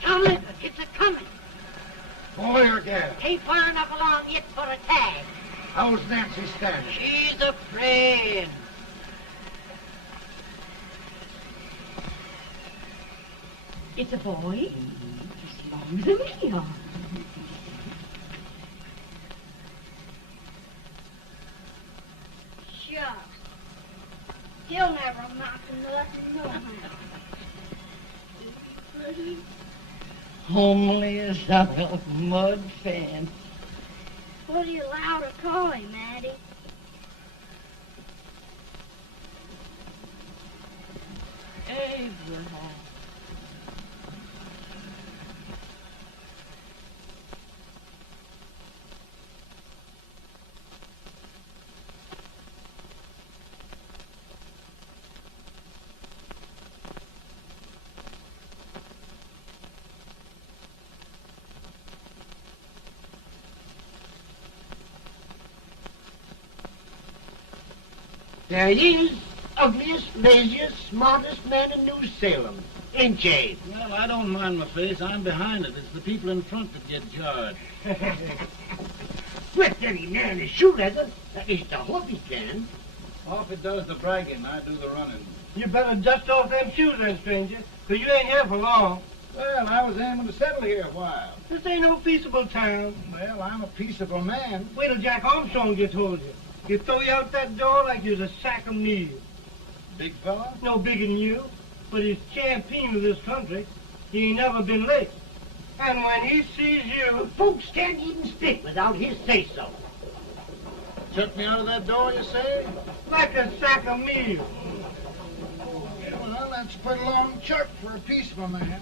Tom Lincoln, it's a-coming. Boy or gal? Ain't far enough along yet for a tag. How's Nancy standing? She's afraid. It's a boy, as long as a me are. Shucks. He'll never amount to nothing, no how. Homely as a mud fence. What do you allow to call him, Addie? Abraham. There he is, ugliest, laziest, smartest man in New Salem, ain't Jay? Well, I don't mind my face. I'm behind it. It's the people in front that get jarred. Let any man is shoe leather. That is the hope he can. Off it does the bragging. I do the running. You better dust off them shoes then, stranger, 'cause you ain't here for long. Well, I was aiming to settle here a while. This ain't no peaceable town. Well, I'm a peaceable man. Wait till Jack Armstrong gets hold of you. He'll throw you out that door like you're a sack of meal. Big fella? No bigger than you, but he's champion of this country. He ain't never been late. And when he sees you... Folks can't even speak without his say-so. Took me out of that door, you say? like a sack of meal. Well, that's pretty long chirp for a peaceful man.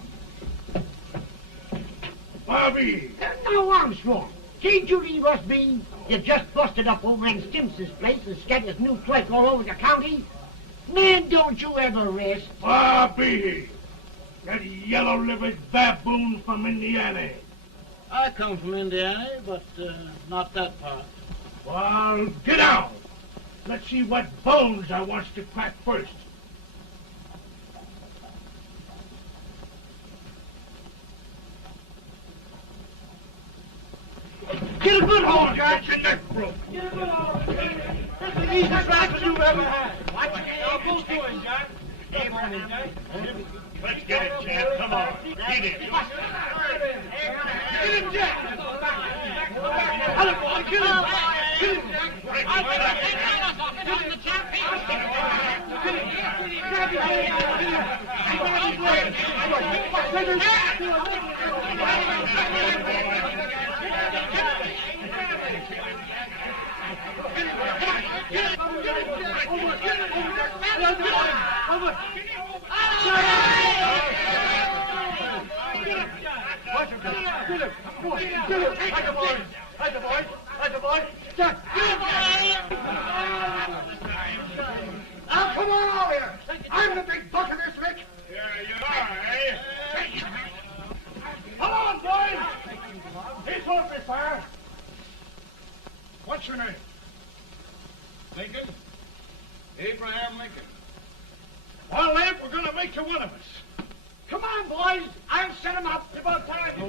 Bobby! Now, Armstrong, can't you leave us be? You just busted up over in Stimpson's place and scattered new clerk all over the county. Man, don't you ever rest. Bobby! That yellow-livered baboon from Indiana. I come from Indiana, but not that part. Well, get out. Let's see what bones I wants to crack first. Get a good hold, Jack. Your neck broke. Get a good hold. That's the easiest rifle you've ever had. Watch it. Now, go to him, Jack. Abraham, let's get it, Jack. Come on. Get it. Get him, Jack. Hello, boy. Get him. Get him, Jack. Now, come on over here. I'm the big buck of this lick. Yeah, you are, eh? Come on, boys. He's open fire. What's your name? Lincoln? Abraham Lincoln. Well, Lamp, we're going to make you one of us. Come on, boys. I'll set him up. It's about time.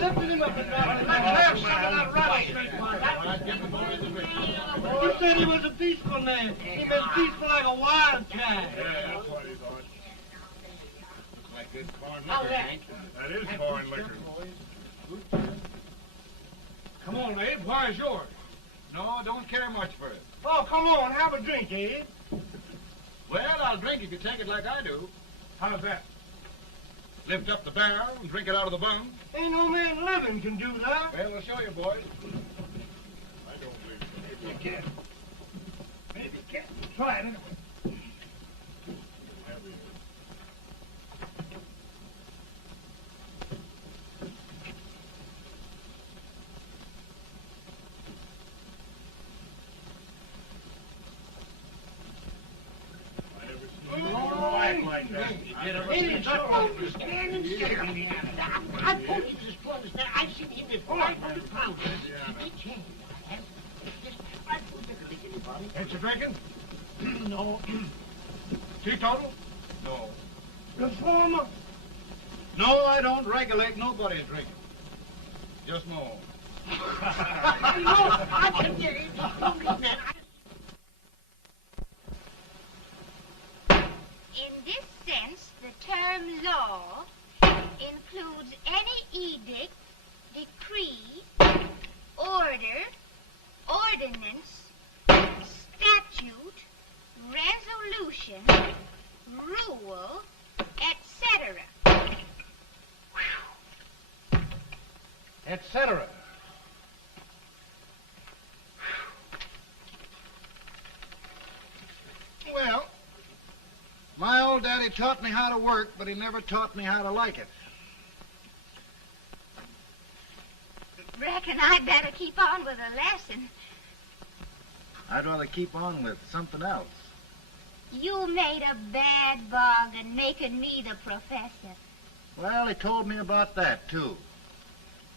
Lifted him up and down. Let's have some of that rattlesnake. He said he was a peaceful man. He was peaceful like a wildcat. Yeah, that's what he thought. Looks like good corn How's liquor, that? Hank. That is corn liquor. Come on, Abe. Where's yours? No, don't care much for it. Oh, come on. Have a drink, Abe. Well, I'll drink if you take it like I do. How's that? Lift up the barrel and drink it out of the bung. Ain't no man living can do that. Well, I'll show you, boys. I don't believe it. Maybe you can. Maybe you can. Try it anyway. It's understanding, sir. I told you this to understand. I've seen him with 500 pounds. Each hand. I put the lick anybody. Ain't you drinking? No. Teetotal? No. Reformer. No, I don't regulate nobody's drinking. Just more. No, I can get it. Don't mean that. In this sense, the term law includes any edict, decree, order, ordinance, statute, resolution, rule, etc. Etc. Well, my old daddy taught me how to work, but he never taught me how to like it. Reckon I'd better keep on with the lesson. I'd rather keep on with something else. You made a bad bargain making me the professor. Well, he told me about that, too.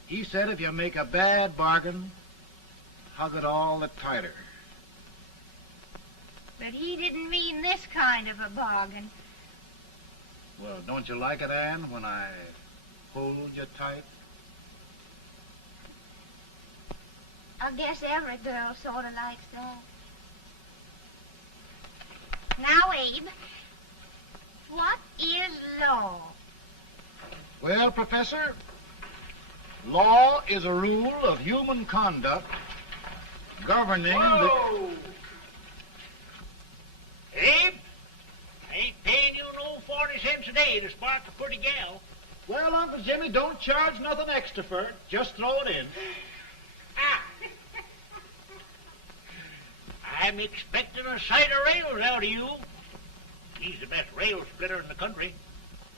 He said if you make a bad bargain, hug it all the tighter. But he didn't mean this kind of a bargain. Well, don't you like it, Anne, when I hold you tight? I guess every girl sort of likes that. Now, Abe, what is law? Well, Professor, law is a rule of human conduct governing Whoa! Abe, I ain't paying you no 40 cents a day to spark a pretty gal. Well, Uncle Jimmy, don't charge nothing extra for it. Just throw it in. Ah. I'm expecting a sight of rails out of you. He's the best rail splitter in the country.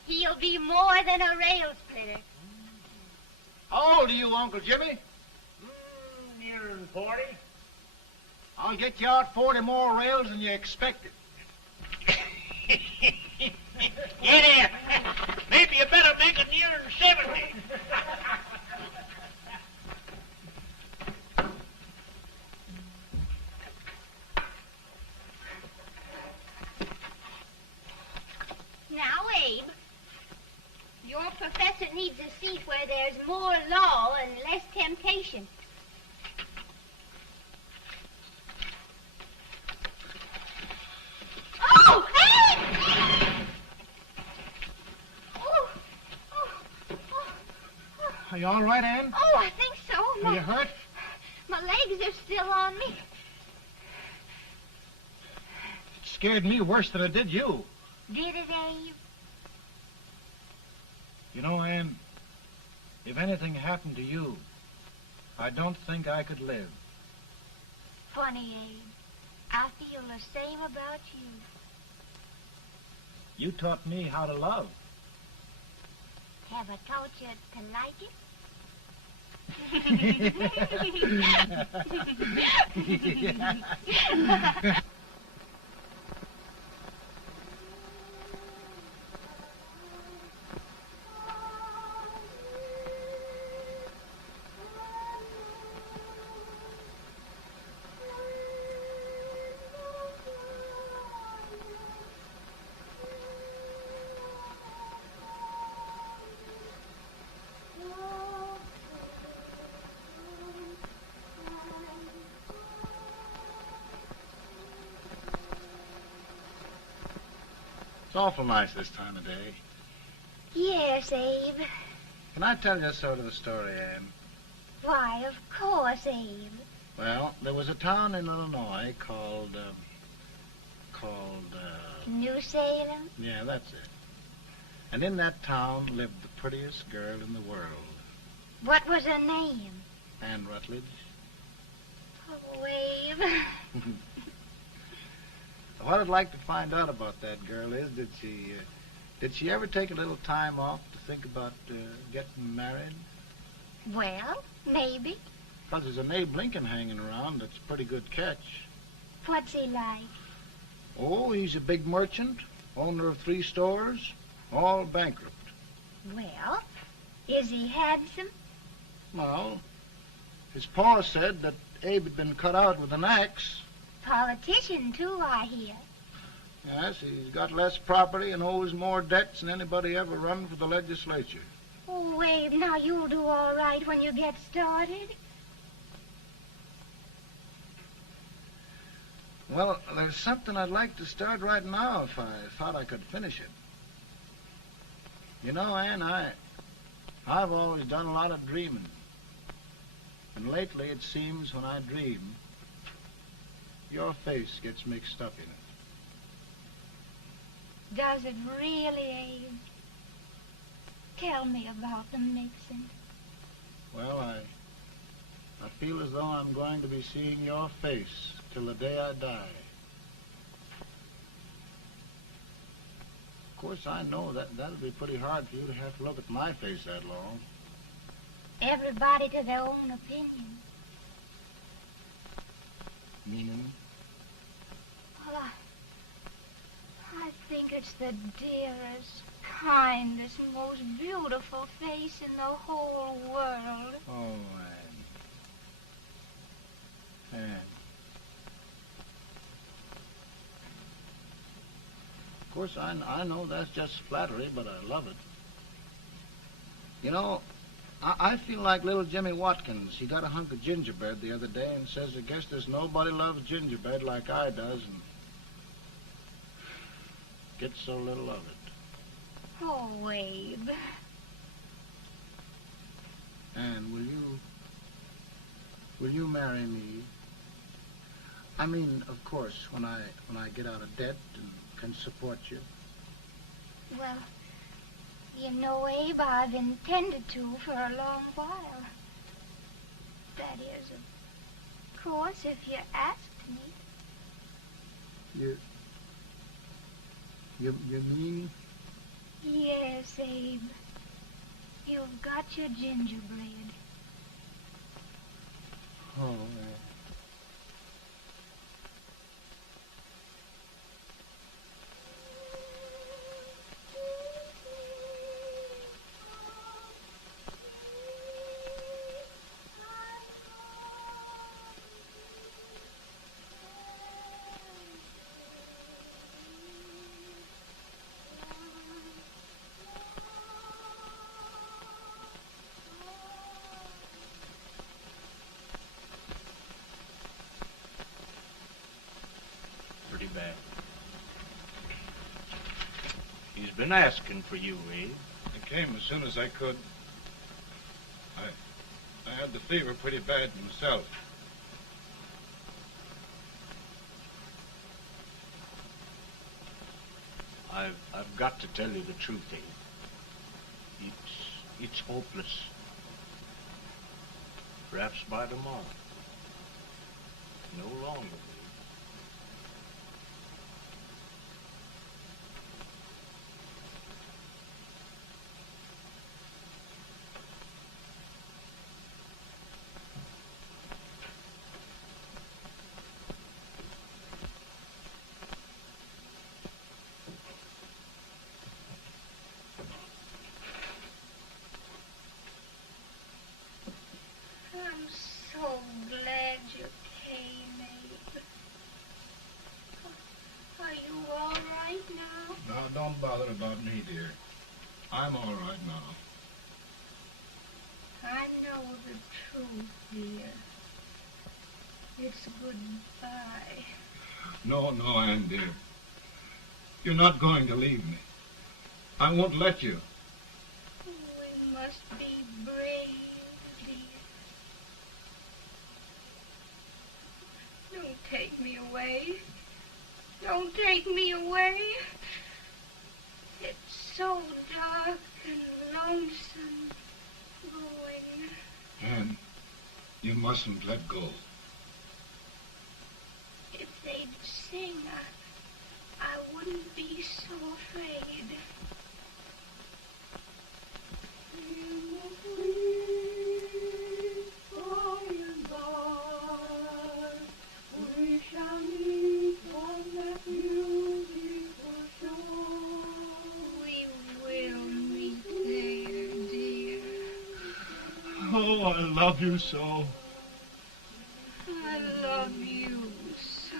He'll be more than a rail splitter. How old are you, Uncle Jimmy? Nearer than 40. I'll get you out 40 more rails than you expected. Get in. Maybe you better make it nearer than 70. Now, Abe, your professor needs a seat where there's more law and less temptation. Oh, Abe! Are you all right, Anne? Oh, I think so. Are you hurt? My legs are still on me. It scared me worse than it did you. Did it, Abe? You know, Anne, if anything happened to you, I don't think I could live. Funny, Abe. I feel the same about you. You taught me how to love. Have I taught you to like it? It's awful nice this time of day. Yes, Abe. Can I tell you sort of a story, Anne? Why, of course, Abe. Well, there was a town in Illinois called, New Salem? yeah, that's it. And in that town lived the prettiest girl in the world, What was her name? Anne Rutledge. Oh, Abe. What I'd like to find out about that girl is, did she ever take a little time off to think about getting married? Well, maybe. Because there's an Abe Lincoln hanging around that's a pretty good catch. What's he like? Oh, he's a big merchant, owner of 3 stores, All bankrupt. Well, is he handsome? Well, his pa said that Abe had been cut out with an axe. Politician, too, I hear. Yes, he's got less property and owes more debts than anybody ever run for the legislature. Oh, Abe, now you'll do all right when you get started. Well, there's something I'd like to start right now if I thought I could finish it. You know, Ann, I've always done a lot of dreaming. And lately it seems when I dream, your face gets mixed up in it. Does it really, Abe? Tell me about the mixing. Well, I feel as though I'm going to be seeing your face till the day I die. Of course, I know that'll be pretty hard for you to have to look at my face that long. Everybody to their own opinion. Meaning? Well, I think it's the dearest, kindest, most beautiful face in the whole world. Oh, Ann. Of course, I know that's just flattery, but I love it. You know, I feel like little Jimmy Watkins. He got a hunk of gingerbread the other day and says, I guess there's nobody loves gingerbread like I does, and gets so little of it. Oh, Abe. Ann, will you marry me? I mean, of course, when I get out of debt and can support you. Well, you know, Abe, I've intended to for a long while. That is, of course, if you asked me. You mean? Yes, Abe. You've got your gingerbread. Oh, Bad. He's been asking for you, Abe. I came as soon as I could. I had the fever pretty bad myself. I've got to tell you the truth, Abe. It's hopeless. Perhaps by tomorrow. No longer. I'm so glad you came, Abe. Are you all right now? No, don't bother about me, dear. I'm all right now. I know the truth, dear. It's goodbye. No, Ann, dear. You're not going to leave me. I won't let you. We must be brave, dear. Don't take me away. Don't take me away. It's so dark and lonesome going. Ann, you mustn't let go. If they'd sing, I wouldn't be so afraid. By and by, we shall meet on that beautiful shore. We will. Oh, I love you so. I love you so.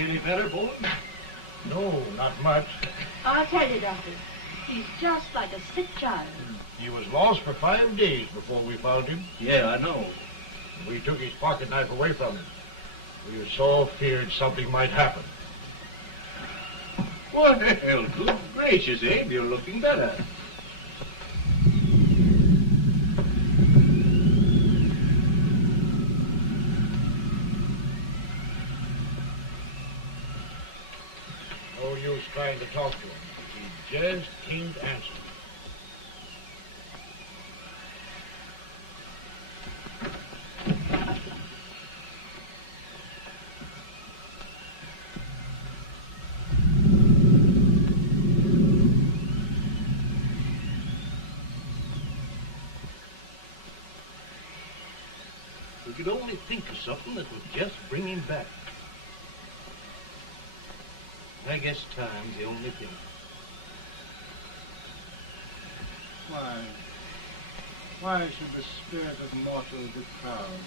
Any better, boy? No, not much. I'll tell you, Doctor. He's just like a sick child. He was lost for 5 days before we found him. Yeah, I know. We took his pocket knife away from him. We were so feared something might happen. Well, good gracious, Abe, you're looking better. No use trying to talk to him. He just can't answer. We could only think of something that would just bring him back. I guess time's the only thing. Why should the spirit of mortal be proud?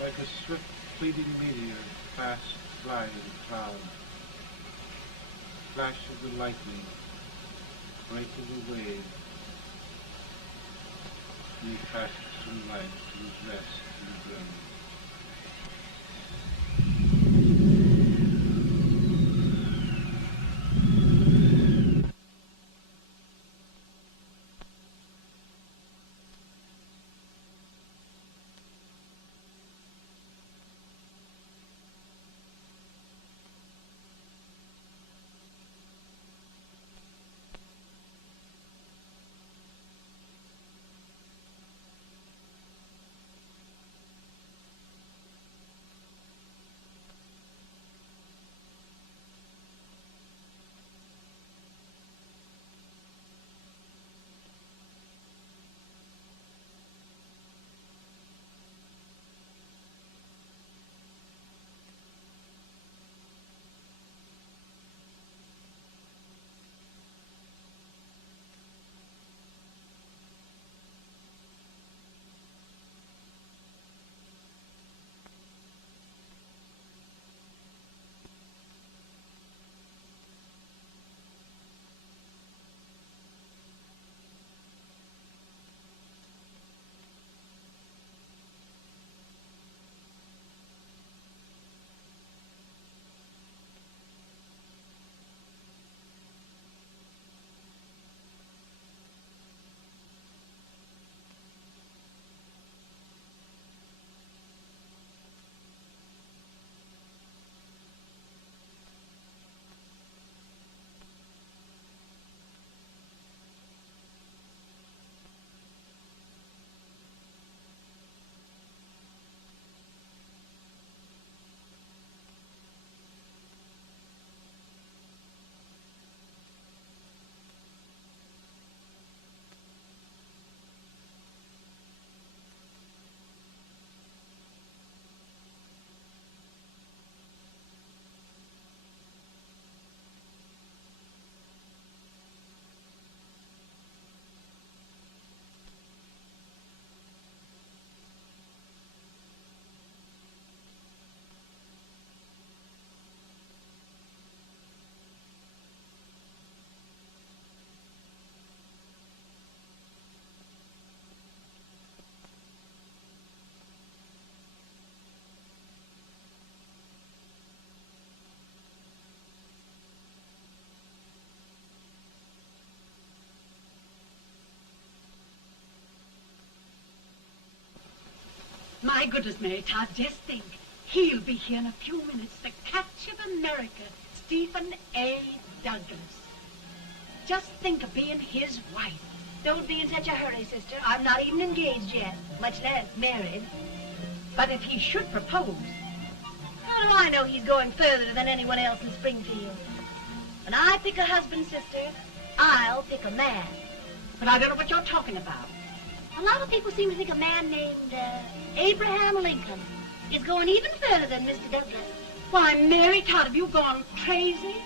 Like a swift fleeting meteor, fast flying cloud. Flash of the lightning, break of the wave. And he passes from life to his rest in the grave. My goodness, Mary Todd, just think. He'll be here in a few minutes. The catch of America, Stephen A. Douglas. Just think of being his wife. Don't be in such a hurry, sister. I'm not even engaged yet, much less married. But if he should propose... How do I know he's going further than anyone else in Springfield? When I pick a husband, sister, I'll pick a man. But I don't know what you're talking about. A lot of people seem to think a man named Abraham Lincoln is going even further than Mr. Douglas. Why, Mary Todd, have you gone crazy?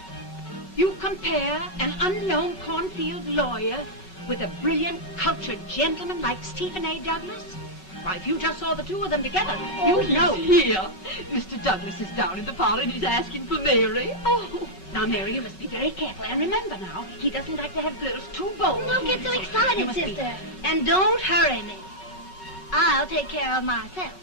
You compare an unknown cornfield lawyer with a brilliant, cultured gentleman like Stephen A. Douglas? Why, if you just saw the two of them together, you'd know. Here. Mr. Douglas is down in the parlor and he's asking for Mary. Oh, now, Mary, you must be very careful. And remember now, he doesn't like to have girls too bold. Don't get so excited, sister. And don't hurry me. I'll take care of myself.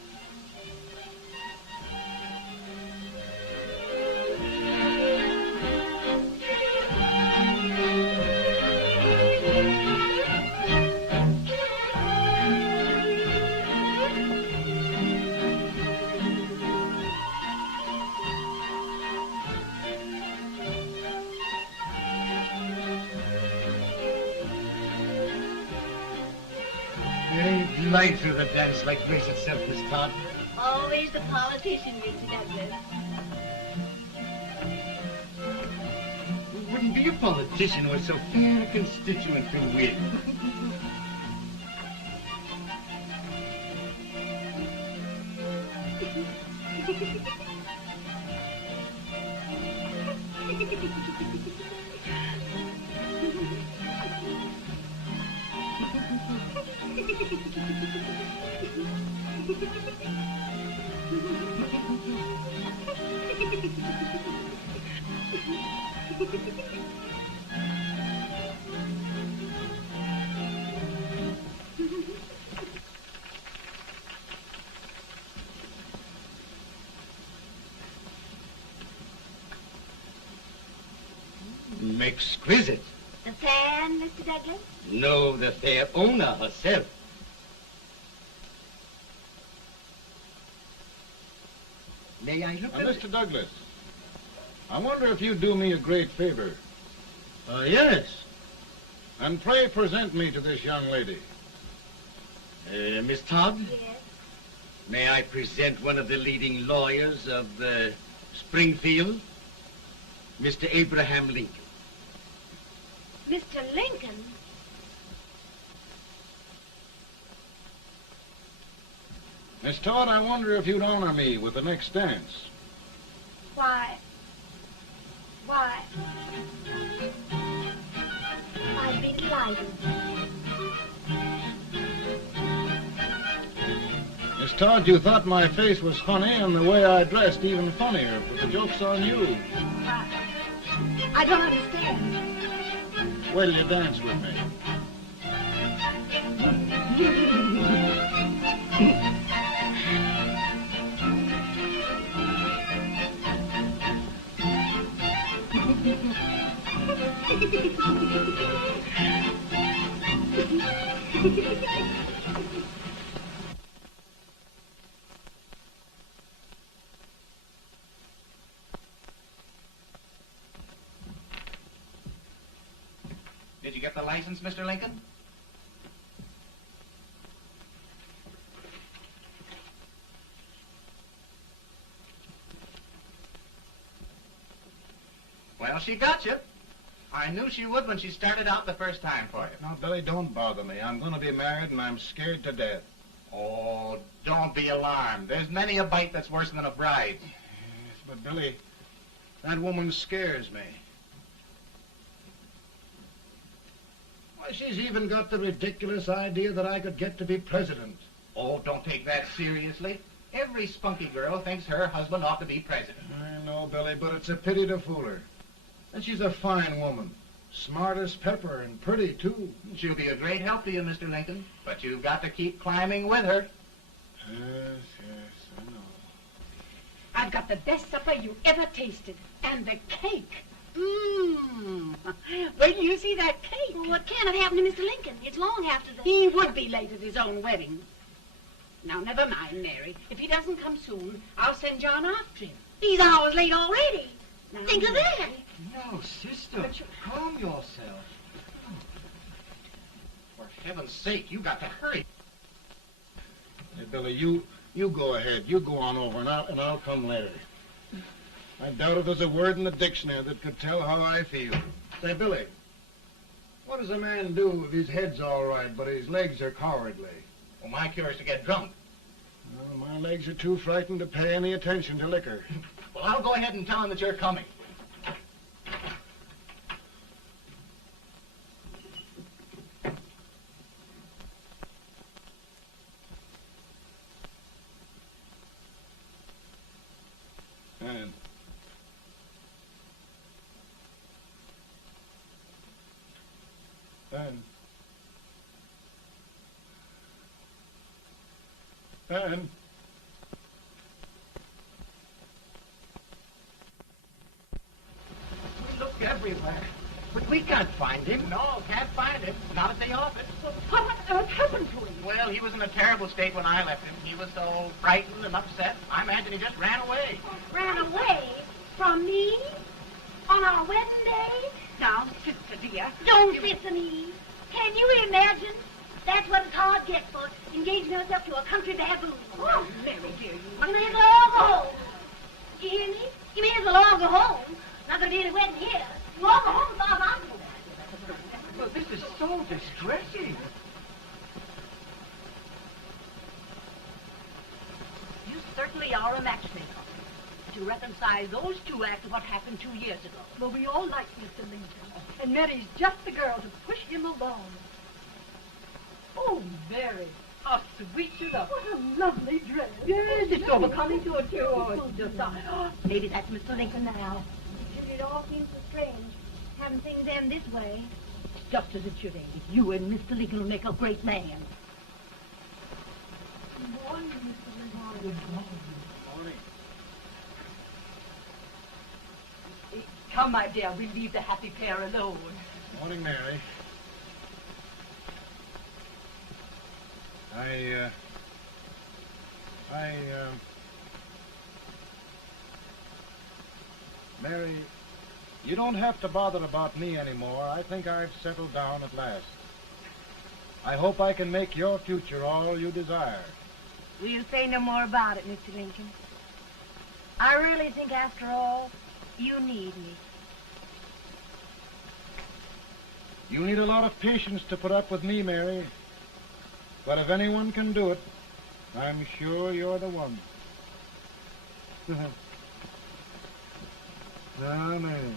Glide through the dance like grace itself, Miss Todd. Always the politician, Mr. Douglas. We wouldn't be a politician with so fair a constituent to win. Exquisite. The fan, Mr. Douglas? No, the fair owner herself. May I look at it? Mr. Douglas, I wonder if you'd do me a great favor. Yes. And pray present me to this young lady. Miss Todd? Yes. May I present one of the leading lawyers of Springfield, Mr. Abraham Lincoln. Mr. Lincoln? Miss Todd, I wonder if you'd honor me with the next dance. Why, I'd be delighted. Miss Todd, you thought my face was funny and the way I dressed even funnier, but the joke's on you. I don't understand. Wait till you dance with me. Did you get the license, Mr. Lincoln? Well, she got you. I knew she would when she started out the first time for you. Now, Billy, don't bother me. I'm going to be married and I'm scared to death. Oh, don't be alarmed. There's many a bite that's worse than a bride. Yes, but Billy, that woman scares me. Why, she's even got the ridiculous idea that I could get to be president. Oh, don't take that seriously. Every spunky girl thinks her husband ought to be president. I know, Billy, but it's a pity to fool her. And she's a fine woman. Smart as pepper and pretty, too. She'll be a great help to you, Mr. Lincoln. But you've got to keep climbing with her. Yes, I know. I've got the best supper you ever tasted. And the cake. Mmm. Wait till you see that cake. Well, what can have happened to Mr. Lincoln? It's long after the... He would be late at his own wedding. Now, never mind, Mary. If he doesn't come soon, I'll send John after him. He's hours late already. Now, Think of that. No, sister. Calm yourself. For heaven's sake, you got to hurry. Hey, Billy, you go ahead. You go on over, and I'll come later. I doubt if there's a word in the dictionary that could tell how I feel. Say, Billy, what does a man do if his head's all right, but his legs are cowardly? Well, my cure is to get drunk. Well, my legs are too frightened to pay any attention to liquor. Well, I'll go ahead and tell him that you're coming. And we looked everywhere, but we can't find him. No, can't find him. Not at the office. Well, what on earth happened to him? Well, he was in a terrible state when I left him. He was so frightened and upset. I imagine he just ran away. Ran away? From me? On our wedding day? Now, sister dear. Don't listen, Eve. Can you imagine? That's what a card gets for engaging herself to a country baboon. Oh, Mary, dear, you... You may as well all go home. Do you hear me? You may as well all go home. Not going to be any wedding here. You all go home as far as I'm concerned. Well, this is so distressing. You certainly are a matchmaker. To reconcile those two after what happened 2 years ago. Well, we all like Mr. Lincoln. And Mary's just the girl to push him along. Oh, Mary, how sweet you look. What a lovely dress. Yes, it's so becoming to it, too. Oh, it's just... Maybe that's Mr. Lincoln now. It all seems so strange. Having things end this way. Just as it should end. You and Mr. Lincoln will make a great man. Good morning, Mr. Lincoln. Good morning. Come, my dear, we'll leave the happy pair alone. Morning, Mary. Mary, you don't have to bother about me anymore. I think I've settled down at last. I hope I can make your future all you desire. We'll say no more about it, Mr. Lincoln. I really think, after all, you need me. You need a lot of patience to put up with me, Mary. But if anyone can do it, I'm sure you're the one. Now, Mary.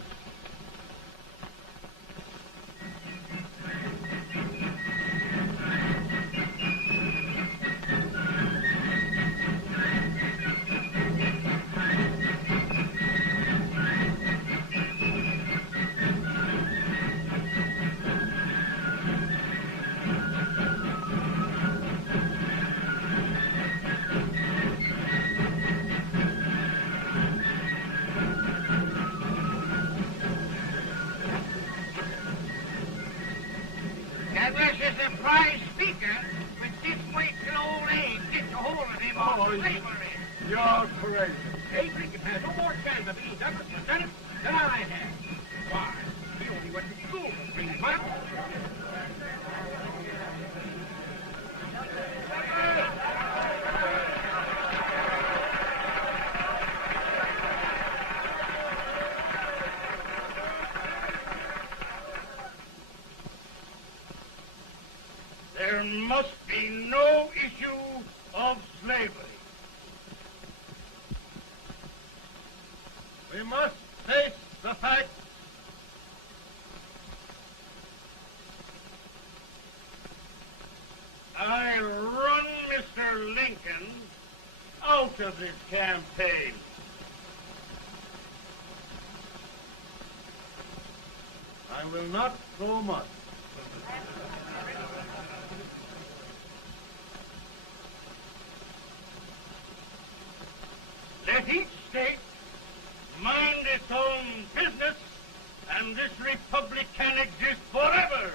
Douglas is a prize speaker, but this way till old age gets a hold of him on slavery. You're crazy. Abe Lincoln has no more chance of being Douglas Lieutenant than I have. Why, he only went to school for 3 months. There must be no issue of slavery. We must face the fact I run Mr. Lincoln out of this campaign. I will not so much. Let each state mind its own business, and this republic can exist forever,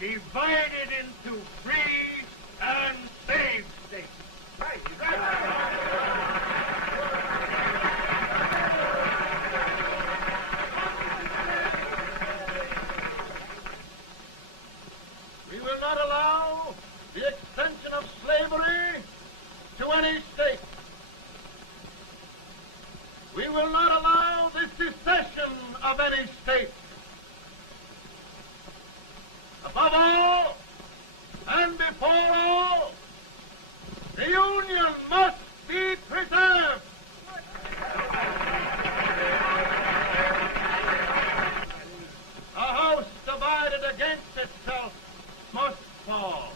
divided into free and slave states. Right. of any state. Above all, and before all, the Union must be preserved. A house divided against itself must fall.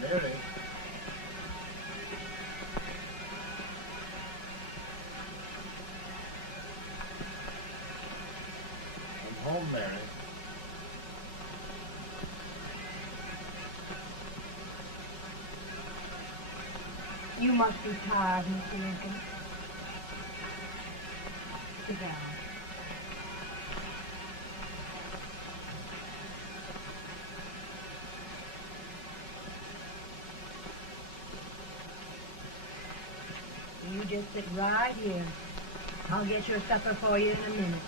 Mary. I'm home, Mary. You must be tired, Mr. Lincoln. Sit down. You just sit right here. I'll get your supper for you in a minute.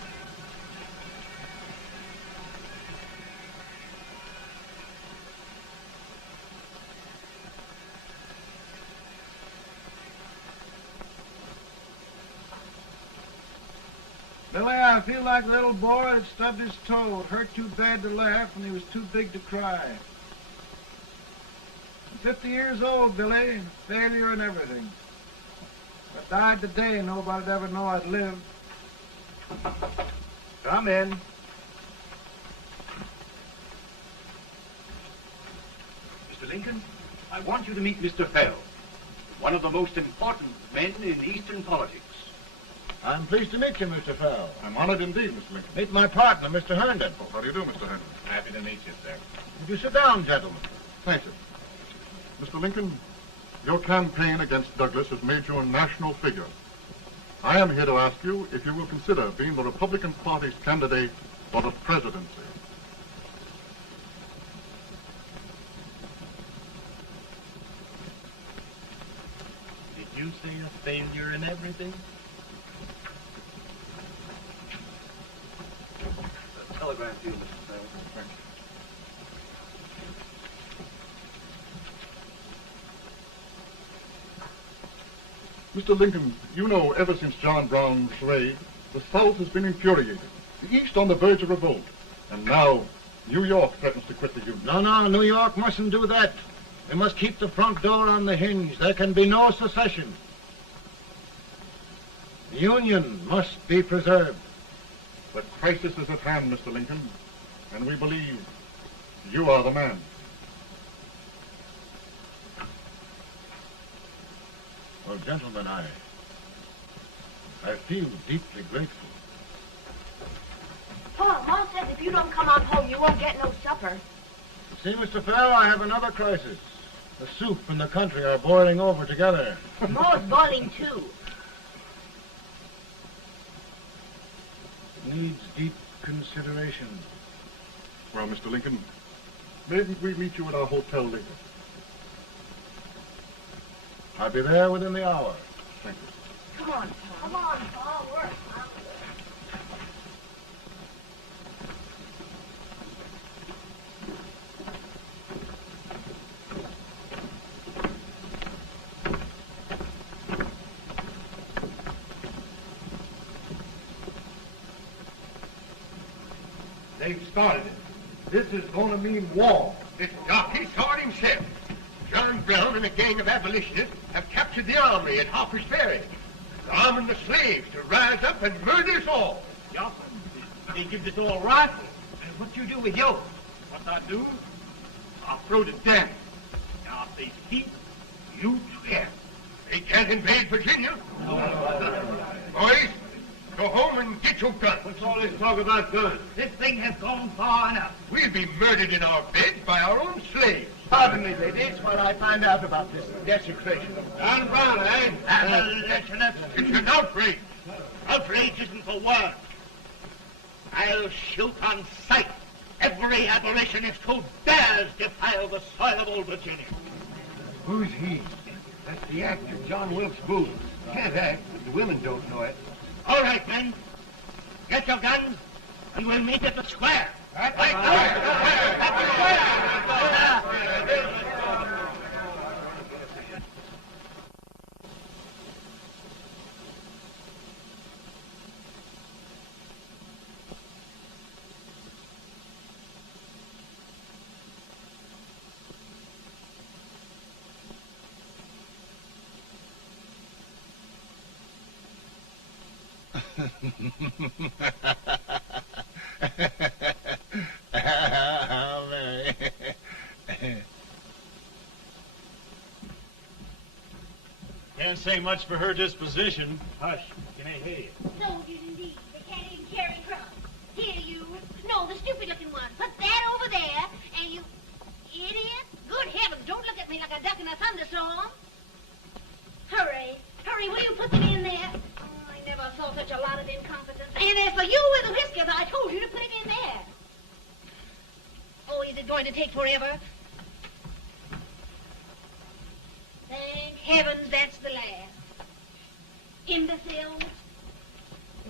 Billy, I feel like a little boy that stubbed his toe. It hurt too bad to laugh, and he was too big to cry. I'm 50 years old, Billy. Failure and everything. If I died today, nobody'd ever know I'd lived. Come in. Mr. Lincoln, I want you to meet Mr. Fell, one of the most important men in Eastern politics. I'm pleased to meet you, Mr. Fell. I'm honored indeed, Mr. Lincoln. Meet my partner, Mr. Herndon. Oh, how do you do, Mr. Henry? Happy to meet you, sir. Would you sit down, gentlemen? Thank you. Mr. Lincoln, your campaign against Douglas has made you a national figure. I am here to ask you if you will consider being the Republican Party's candidate for the presidency. Did you say a failure in everything? A telegram to you, Mr. Fell. Thank you. Mr. Lincoln, you know ever since John Brown's raid, the South has been infuriated, the East on the verge of revolt, and now New York threatens to quit the Union. No, New York mustn't do that. They must keep the front door on the hinge. There can be no secession. The Union must be preserved. The crisis is at hand, Mr. Lincoln, and we believe you are the man. Well, gentlemen, I feel deeply grateful. Paul, Mom says if you don't come on home, you won't get no supper. See, Mr. Fell, I have another crisis. The soup and the country are boiling over together. Mo's boiling too. Needs deep consideration. Well, Mr. Lincoln, maybe we meet you at our hotel later. I'll be there within the hour. Thank you. Come on, Paul. Come on, Paul. Work. They've started it. This is going to mean war. This jockey saw it himself. John Brown and a gang of abolitionists have captured the armory at Harper's Ferry. They're arming the slaves to rise up and murder us all. Johnson, they give this all rifle. And what you do with yours? What I do? I'll throw to death. Now, if they speak, you swear. They can't invade Virginia. Boys, Go home and get your gun. What's all this talk about guns? This thing has gone far enough. We'll be murdered in our beds by our own slaves. Pardon me, ladies, while I find out about this desecration. John Brown, eh? It's an outrage. Outrage isn't the word. I'll shoot on sight every abolitionist who dares defile the soil of old Virginia. Who's he? That's the actor, John Wilkes Booth. Can't act, but the women don't know it. All right, men. Get your guns, and we'll meet at the square. At the square! Can't say much for her disposition. Hush, can I hear you? Soldiers indeed. They can't even carry crumbs. Here, you. No, the stupid-looking one. Put that over there, and you... Idiot. Good heavens, don't look at me like a duck in a thunderstorm. Hurry. Hurry, will you put them in there? Oh, I never saw such a lot of incompetence. And as for you with the whiskers, I told you to put it in there. Oh, is it going to take forever? Thank heavens that's the last. Imbecile.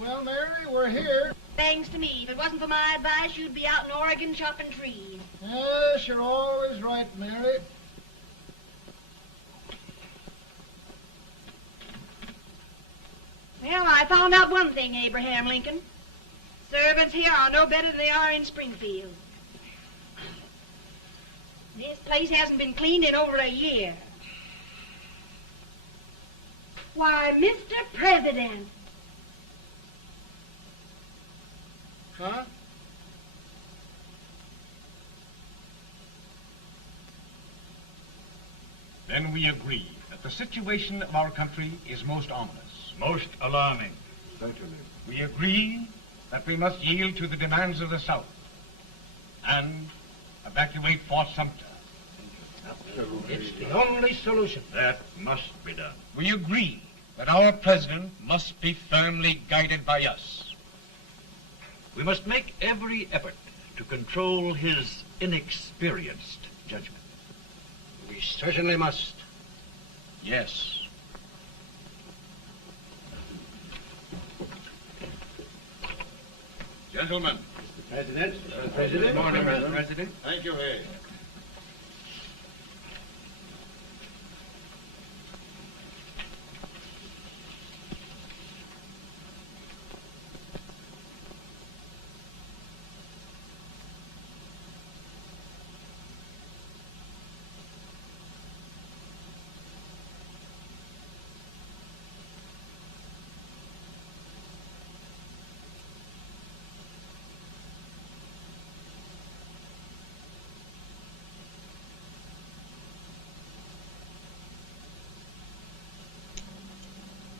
Well, Mary, we're here. Thanks to me. If it wasn't for my advice, you'd be out in Oregon chopping trees. Yes, you're always right, Mary. Well, I found out one thing, Abraham Lincoln. Servants here are no better than they are in Springfield. This place hasn't been cleaned in over a year. Why, Mr. President. Huh? Then we agree that the situation of our country is most ominous. Most alarming. Certainly. We agree that we must yield to the demands of the South and evacuate Fort Sumter. It's the only solution. That must be done. We agree that our president must be firmly guided by us. We must make every effort to control his inexperienced judgment. We certainly must. Yes. Gentlemen. President. Good morning, Mr. President. Thank you, Hay.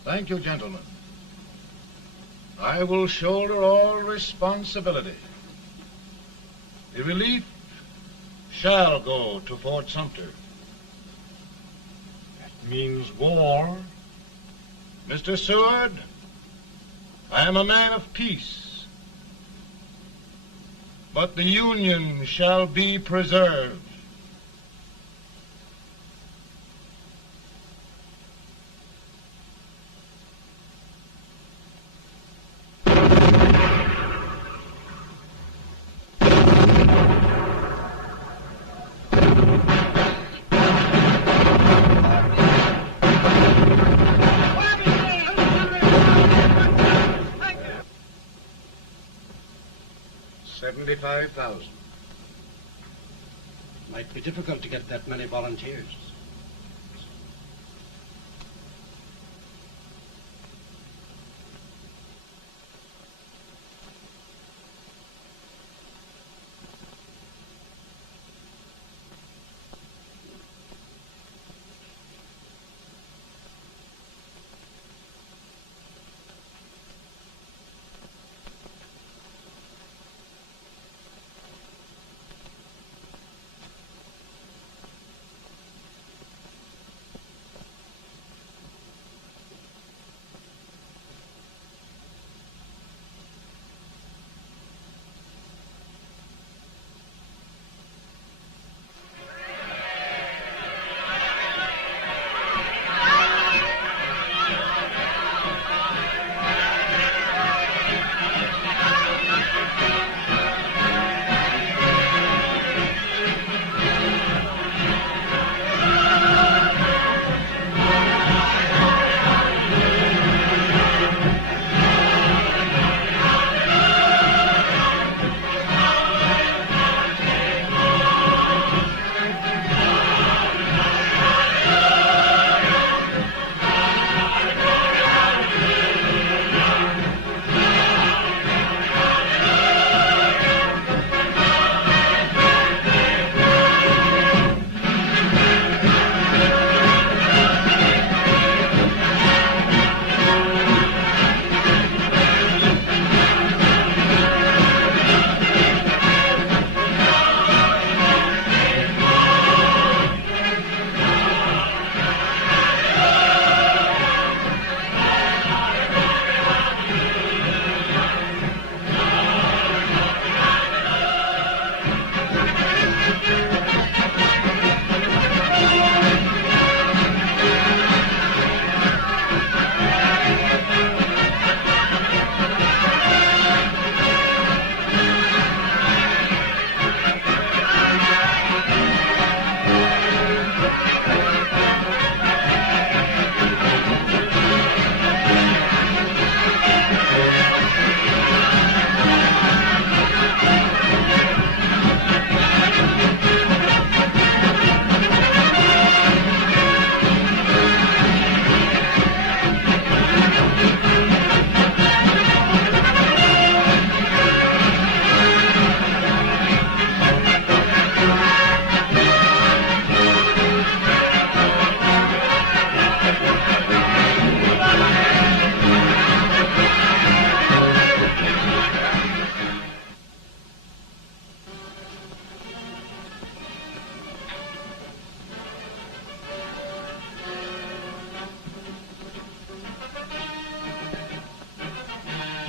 Thank you, gentlemen. I will shoulder all responsibility. The relief shall go to Fort Sumter. That means war. Mr. Seward, I am a man of peace. But the Union shall be preserved. $75,000. Might be difficult to get that many volunteers.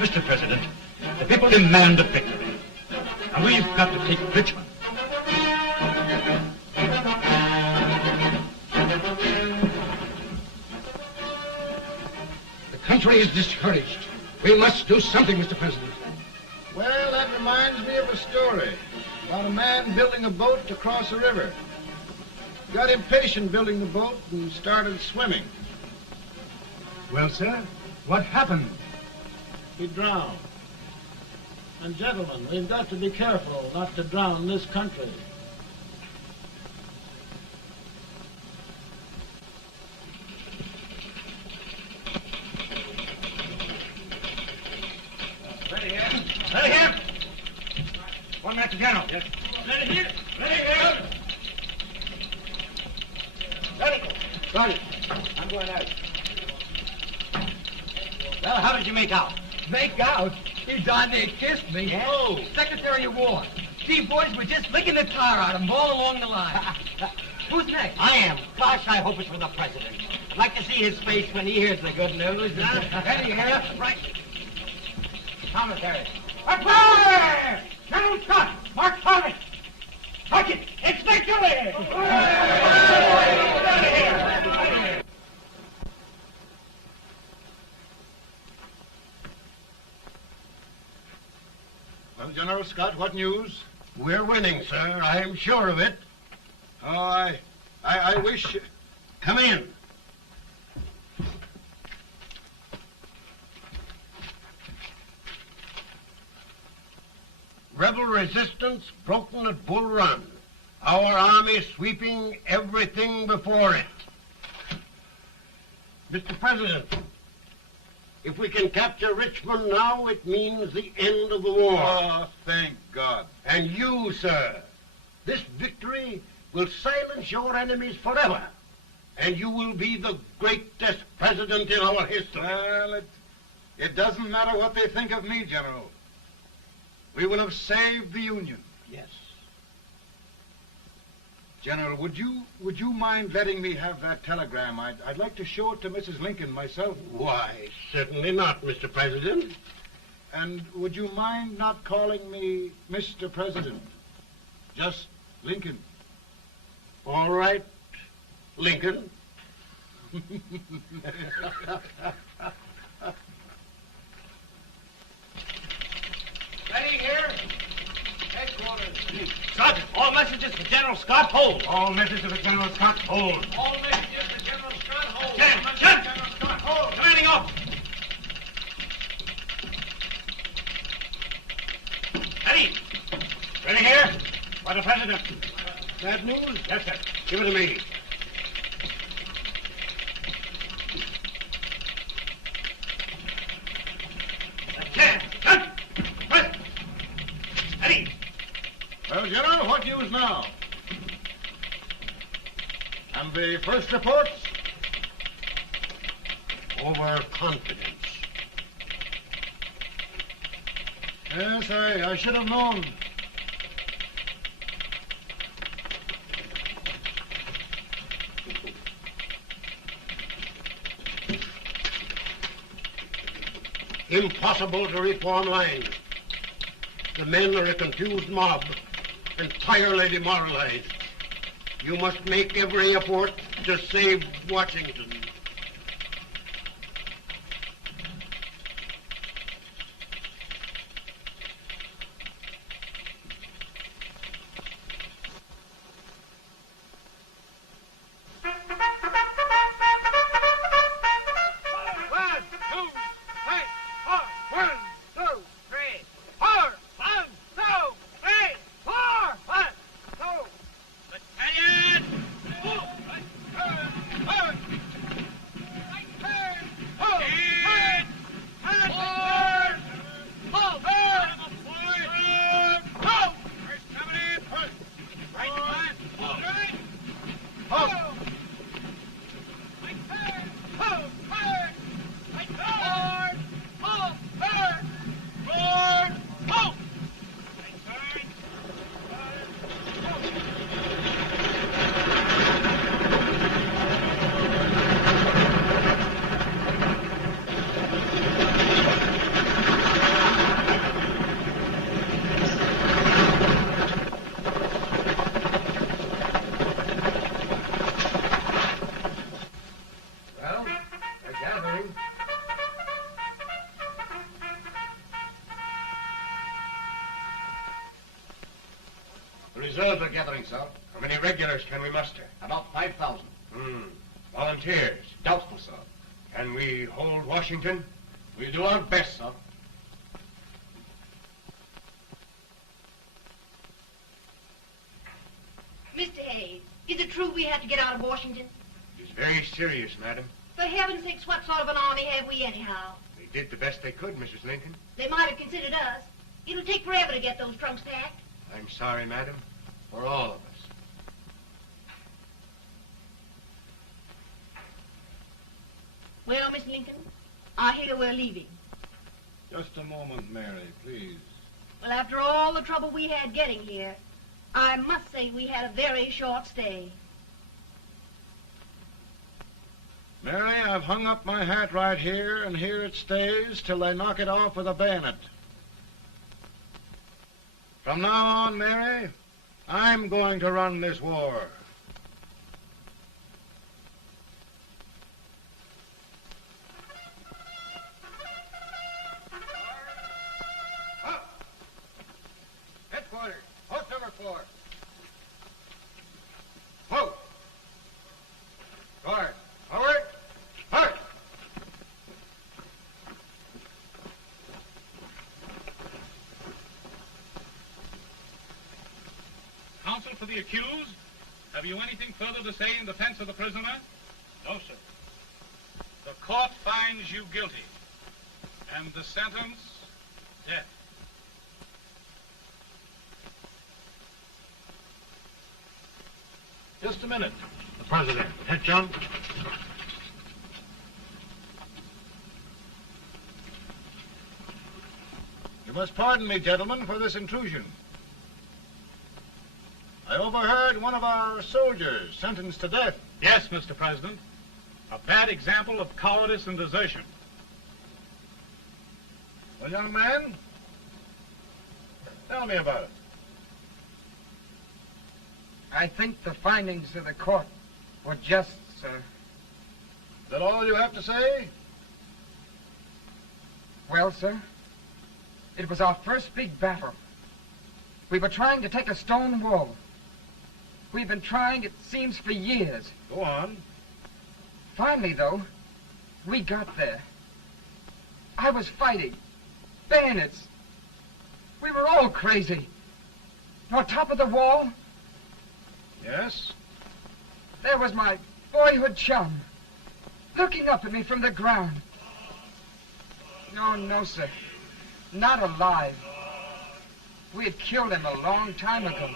Mr. President, the people demand a victory. And we've got to take Richmond. The country is discouraged. We must do something, Mr. President. Well, that reminds me of a story about a man building a boat to cross a river. He got impatient building the boat and started swimming. Well, sir, what happened? He drowned. And gentlemen, we've got to be careful not to drown this country. Ready here. Ready here. 1 minute to General. Yes. Ready here. Ready here. Ready. Ready. I'm going out. Well, how did you make out? Make out? He darn near kissed me. Yeah? Oh, Secretary of War. These boys were just licking the tar out of him all along the line. Who's next? I am. Gosh, I hope it's for the President. I'd like to see his face when he hears the good news. Ready here. Right. Commissary. Fire! General Scott! Mark Thomas! Sergeant! It's victory! Well, General Scott, what news? We're winning, sir. I'm sure of it. Oh, I wish... Come in. Rebel resistance broken at Bull Run. Our army sweeping everything before it. Mr. President, if we can capture Richmond now, it means the end of the war. Oh, thank God. And you, sir, this victory will silence your enemies forever. And you will be the greatest president in our history. Well, it doesn't matter what they think of me, General. We will have saved the Union. Yes. General, would you mind letting me have that telegram? I'd like to show it to Mrs. Lincoln myself. Why, certainly not, Mr. President. And would you mind not calling me Mr. President? Just Lincoln. All right, Lincoln. Ready here. Headquarters. Sergeant, all messages for General Scott, hold. All messages for General Scott, hold. All messages for General Scott, hold. General Scott, hold. Commanding officer. Ready. Ready here. For the President. Bad news? Yes, sir. Give it to me. Well, General, what news now? And the first reports? Overconfidence. Yes, I should have known. Impossible to reform lines. The men are a confused mob, entirely demoralized. You must make every effort to save Washington. civilians are gathering, sir. How many regulars can we muster? About 5,000. Volunteers? Doubtful, sir. Can we hold Washington? We'll do our best, sir. Mr. Hayes, is it true we have to get out of Washington? It's very serious, madam. For heaven's sakes, what sort of an army have we anyhow? They did the best they could, Mrs. Lincoln. They might have considered us. It'll take forever to get those trunks packed. I'm sorry, madam, for all of us. Well, Miss Lincoln, I hear we're leaving. Just a moment, Mary, please. Well, after all the trouble we had getting here, I must say we had a very short stay. Mary, I've hung up my hat right here, and here it stays till they knock it off with a bayonet. From now on, Mary, I'm going to run this war. Headquarters, post number 4. Whoa! Guard, forward, forward! Counsel for the accused, have you anything further to say in defense of the prisoner? No, sir. The court finds you guilty, and the sentence, death. Just a minute. The President. Head, John. You must pardon me, gentlemen, for this intrusion. I overheard one of our soldiers sentenced to death. Yes, Mr. President. A bad example of cowardice and desertion. Well, young man, tell me about it. I think the findings of the court were just, sir. Is that all you have to say? Well, sir, it was our first big battle. We were trying to take a stone wall. We've been trying, it seems, for years. Go on. Finally, though, we got there. I was fighting. Bayonets. We were all crazy. On top of the wall, Yes? there was my boyhood chum, looking up at me from the ground. No, sir. Not alive. We had killed him a long time ago.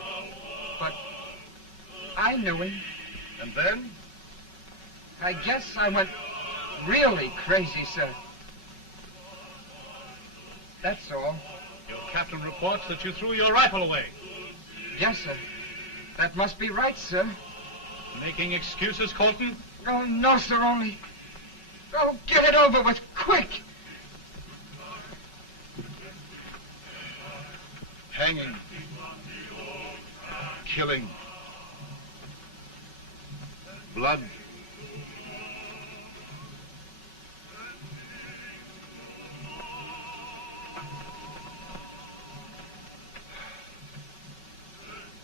But I knew him. And then? I guess I went really crazy, sir. That's all. Your captain reports that you threw your rifle away. Yes, sir. That must be right, sir. Making excuses, Colton? Oh, no, sir, only... Oh, get it over with, quick! Hanging. Killing. Blood.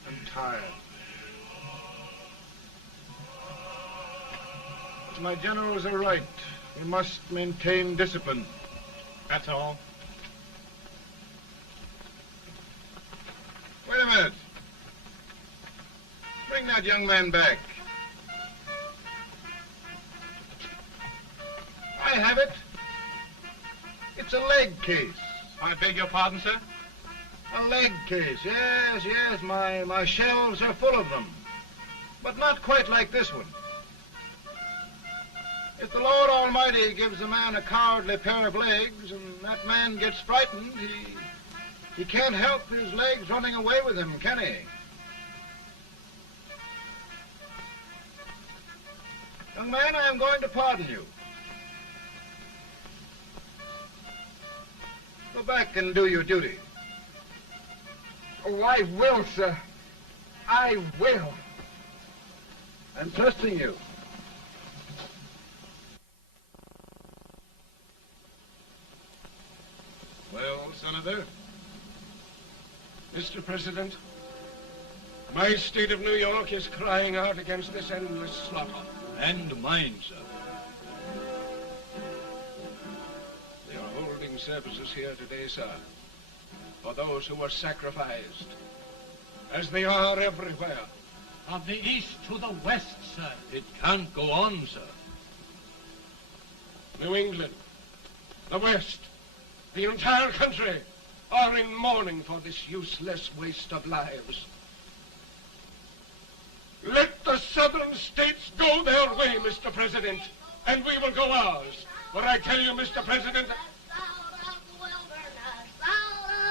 I'm tired. My generals are right. We must maintain discipline. That's all. Wait a minute. Bring that young man back. I have it. It's a leg case. I beg your pardon, sir? A leg case, yes. My shelves are full of them. But not quite like this one. If the Lord Almighty gives a man a cowardly pair of legs and that man gets frightened, he can't help his legs running away with him, can he? Young man, I am going to pardon you. Go back and do your duty. Oh, I will, sir. I will. I'm trusting you. Well, Senator? Mr. President, My state of New York is crying out against this endless slaughter. And mine, sir. They are holding services here today, sir, for those who were sacrificed, as they are everywhere. From the east to the west, sir. It can't go on, sir. New England, the West, the entire country are in mourning for this useless waste of lives. Let the southern states go their way, Mr. President, and we will go ours. For I tell you, Mr. President... Out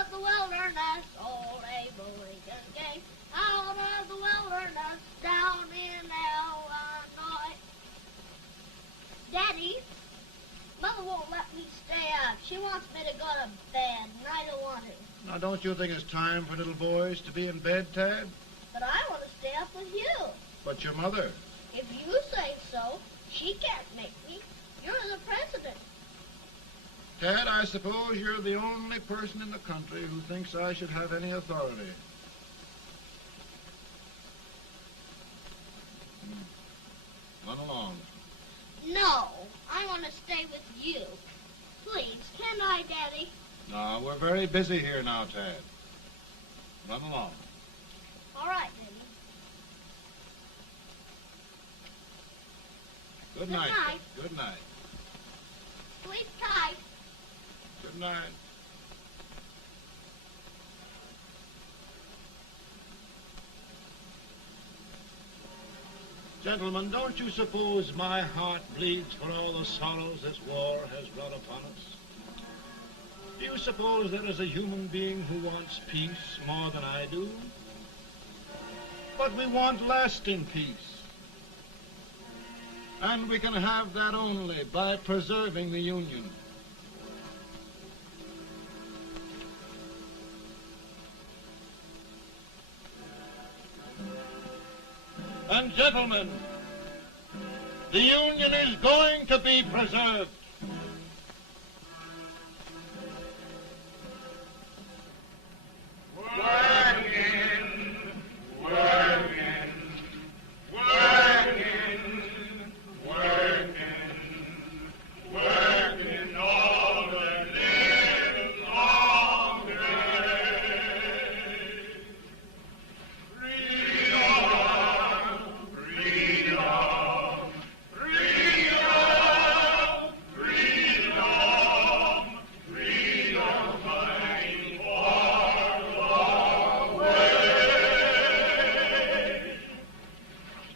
of the wilderness, old Abraham Lincoln came. Out of the wilderness, down in Illinois. Daddy, Mother won't let me stay up. She wants me to go to bed, and I don't want to. Now, don't you think it's time for little boys to be in bed, Tad? But I want to stay up with you. But your mother? If you say so, she can't make me. You're the president. Tad, I suppose you're the only person in the country who thinks I should have any authority. Run along. No, I want to stay with you. Please, can I, Daddy? No, we're very busy here now, Tad. Run along. All right, Daddy. Good night. Night. Good night. Sleep tight. Good night. Gentlemen, don't you suppose my heart bleeds for all the sorrows this war has brought upon us? Do you suppose there is a human being who wants peace more than I do? But we want lasting peace. And we can have that only by preserving the Union. And gentlemen, the Union is going to be preserved. Working, working, working, working, working all the live long day. Freedom, freedom, freedom, freedom, freedom, fighting for the way.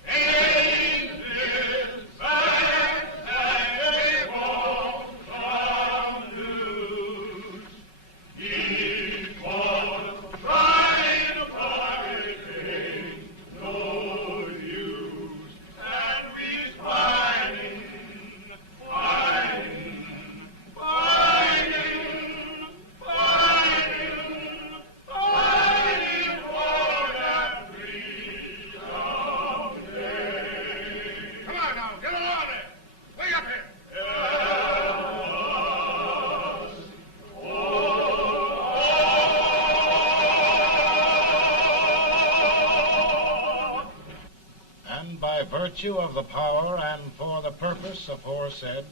Ages back that they won't come loose. People trying to barricade, no use. And we's fighting, fighting, fighting, fighting, fighting for that freedom day. Come on now, get along there. Way up here. And by virtue of the power and for the purpose aforesaid,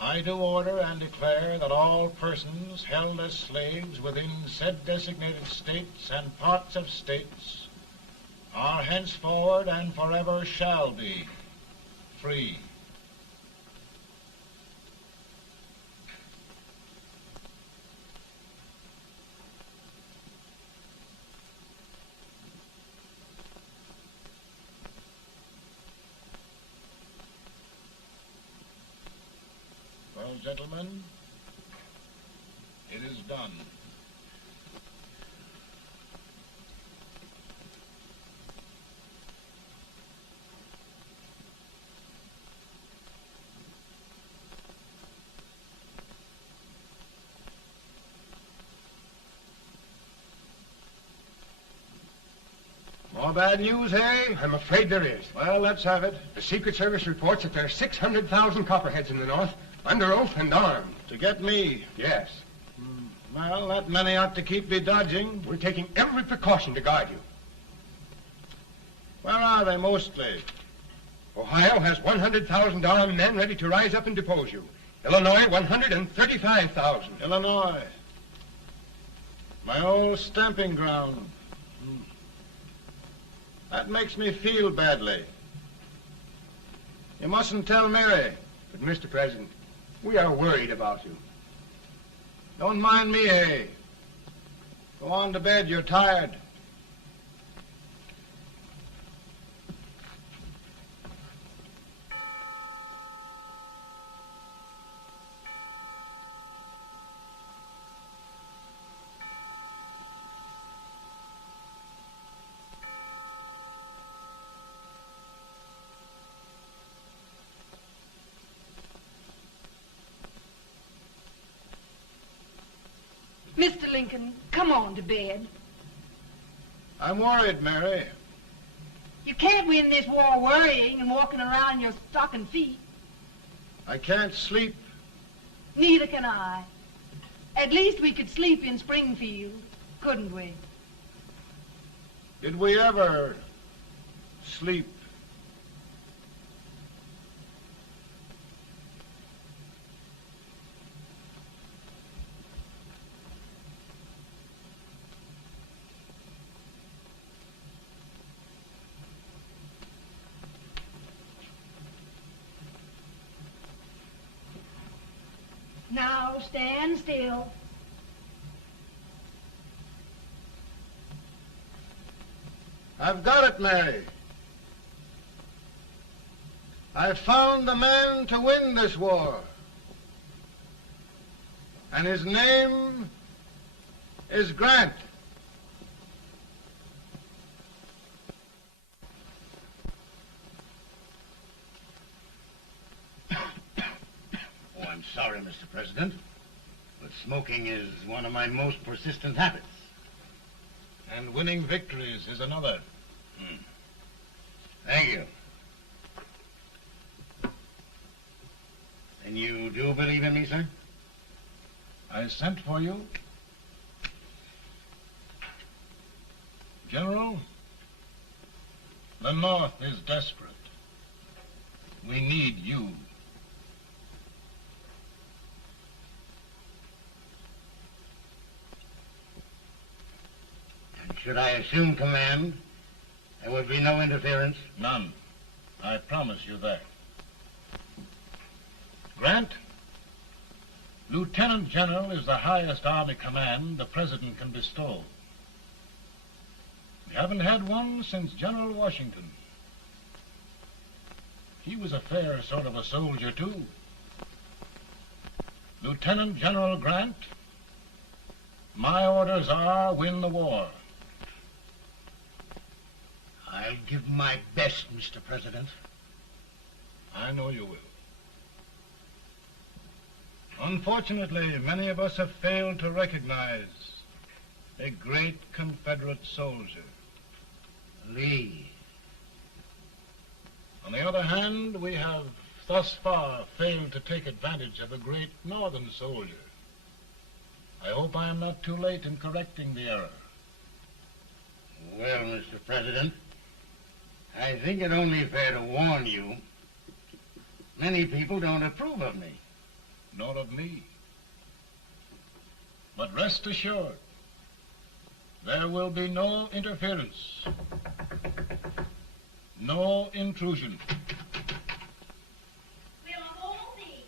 I do order and declare that all persons held as slaves within said designated states and parts of states are henceforward and forever shall be free. Well, gentlemen, it is done. More bad news, hey? I'm afraid there is. Well, let's have it. The Secret Service reports that there are 600,000 copperheads in the North, under oath and armed. To get me? Yes. Well, that many ought to keep me dodging. We're taking every precaution to guard you. Where are they mostly? Ohio has $100,000 men ready to rise up and depose you. Illinois, 135,000. Illinois. My old stamping ground. That makes me feel badly. You mustn't tell Mary. But, Mr. President, we are worried about you. Don't mind me, eh? Go on to bed, you're tired. Mr. Lincoln, come on to bed. I'm worried, Mary. You can't win this war worrying and walking around in your stocking feet. I can't sleep. Neither can I. At least we could sleep in Springfield, couldn't we? Did we ever sleep? Now stand still. I've got it, Mary. I've found the man to win this war. And his name is Grant. I'm sorry, Mr. President, but smoking is one of my most persistent habits. And winning victories is another. Thank you. And you do believe in me, sir? I sent for you. General, the North is desperate. We need you. Should I assume command, there would be no interference? None. I promise you that. Grant, Lieutenant General is the highest army command the President can bestow. We haven't had one since General Washington. He was a fair sort of a soldier, too. Lieutenant General Grant, my orders are win the war. I'll give my best, Mr. President. I know you will. Unfortunately, many of us have failed to recognize a great Confederate soldier, Lee. On the other hand, we have thus far failed to take advantage of a great Northern soldier. I hope I am not too late in correcting the error. Well, Mr. President, I think it only fair to warn you, many people don't approve of me. Nor of me. But rest assured, there will be no interference, no intrusion. Well, of all things,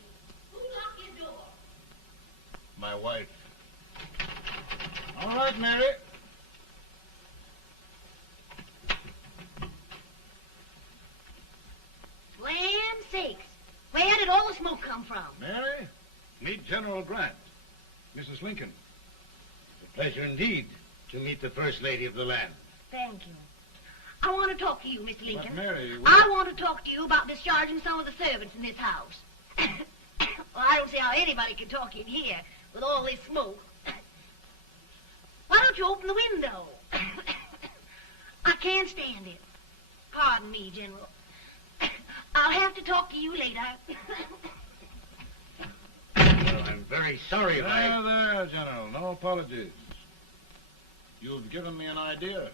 who locked your door? My wife. All right, Mary. Land sakes, where did all the smoke come from? Mary, meet General Grant, Mrs. Lincoln. It's a pleasure indeed to meet the First Lady of the land. Thank you. I want to talk to you, Mr. Lincoln. But Mary, I want to talk to you about discharging some of the servants in this house. Well, I don't see how anybody can talk in here with all this smoke. Why don't you open the window? I can't stand it. Pardon me, General. I'll have to talk to you later. Well, I'm very sorry if There, General. No apologies. You've given me an idea.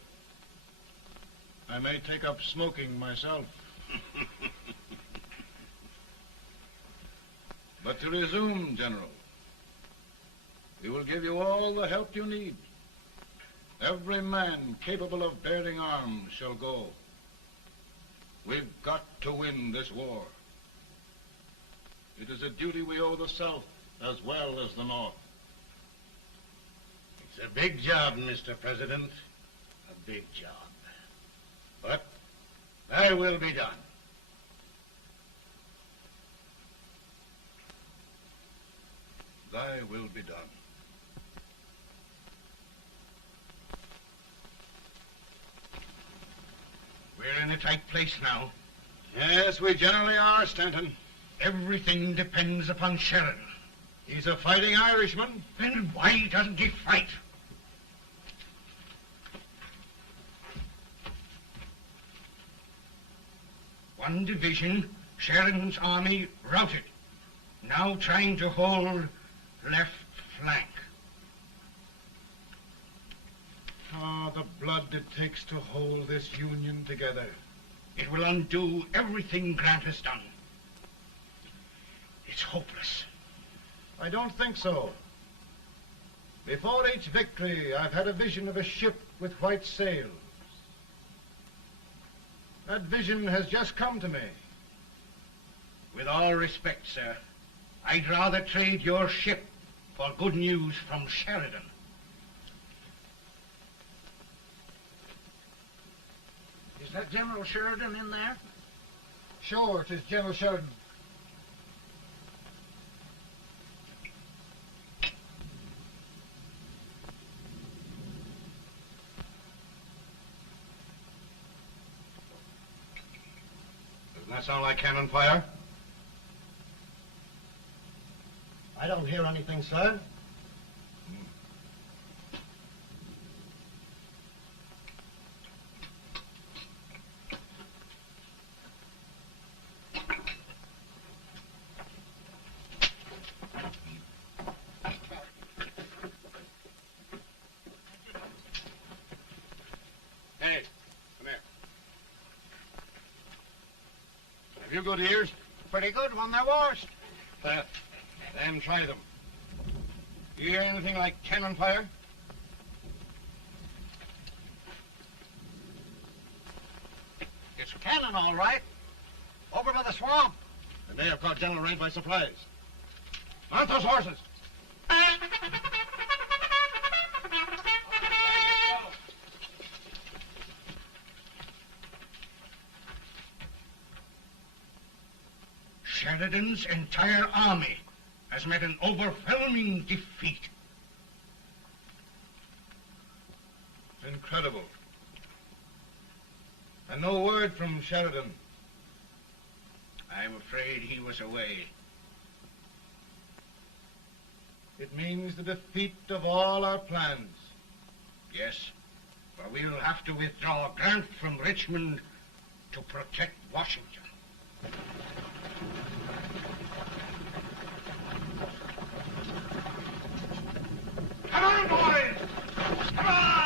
I may take up smoking myself. But to resume, General, we will give you all the help you need. Every man capable of bearing arms shall go. We've got to win this war. It is a duty we owe the South as well as the North. It's a big job, Mr. President. A big job. But thy will be done. Thy will be done. We're in a tight place now. Yes, we generally are, Stanton. Everything depends upon Sheridan. He's a fighting Irishman. Then why doesn't he fight? One division, Sheridan's army, routed. Now trying to hold left flank. Ah, the blood it takes to hold this Union together. It will undo everything Grant has done. It's hopeless. I don't think so. Before each victory, I've had a vision of a ship with white sails. That vision has just come to me. With all respect, sir, I'd rather trade your ship for good news from Sheridan. Is that General Sheridan in there? Sure, it is General Sheridan. Doesn't that sound like cannon fire? I don't hear anything, sir. Hey, come here. Have you good ears? Pretty good when they're washed. Then try them. You hear anything like cannon fire? It's cannon, all right. Over by the swamp. And they have caught General Rank by surprise. Mount those horses! Sheridan's entire army has met an overwhelming defeat. It's incredible. And no word from Sheridan. I'm afraid he was away. It means the defeat of all our plans. Yes, for we'll have to withdraw Grant from Richmond to protect Washington. Come on, boys! Come on!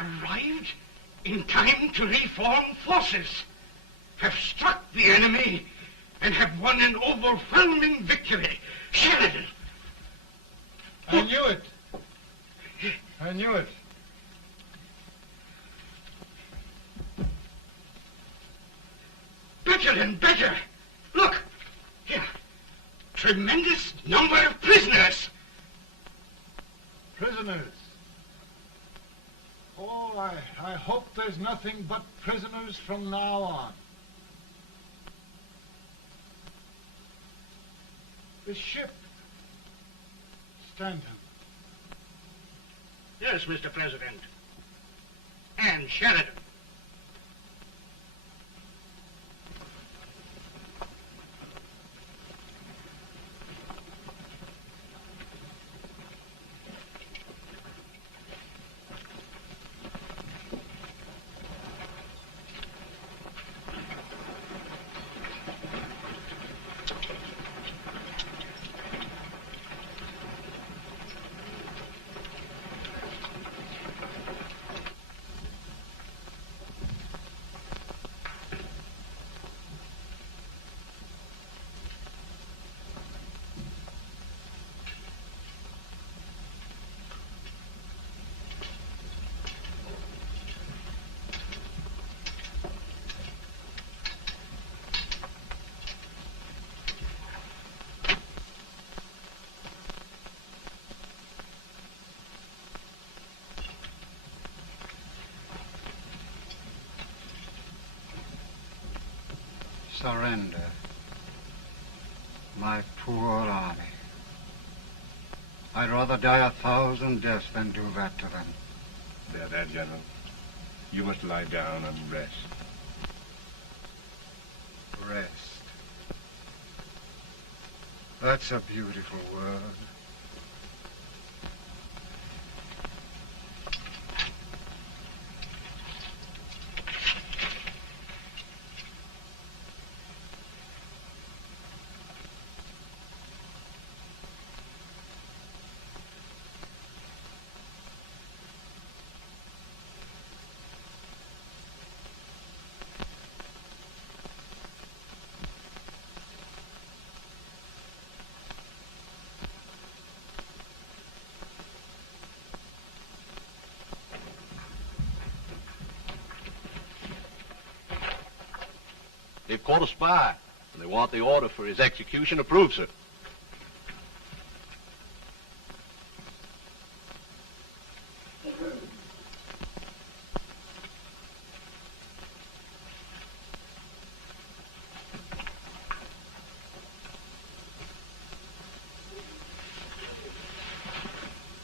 Arrived in time to reform forces, have struck the enemy, and have won an overwhelming victory. Sheridan! I knew it. I knew it. Better and better. Look, here. Tremendous number of prisoners. Prisoners. Oh, I hope there's nothing but prisoners from now on. The ship. Stanton. Yes, Mr. President. And Sheridan. Surrender. My poor army. I'd rather die 1,000 deaths than do that to them. They're dead, General. You must lie down and rest. Rest. That's a beautiful word. They've caught a spy, and they want the order for his execution approved, sir.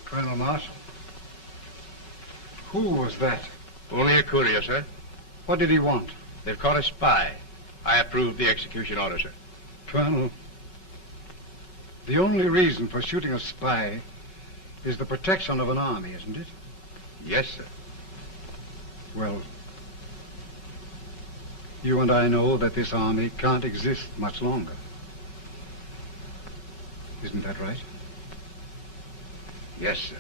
Colonel Marshall, who was that? Only a courier, sir. What did he want? They've caught a spy. I approve the execution order, sir. Colonel, the only reason for shooting a spy is the protection of an army, isn't it? Yes, sir. Well, you and I know that this army can't exist much longer. Isn't that right? Yes, sir.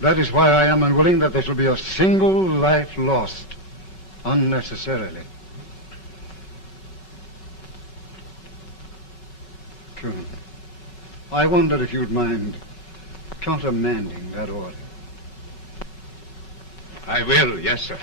That is why I am unwilling that there shall be a single life lost unnecessarily. Colonel, I wonder if you'd mind countermanding that order. I will, yes, sir.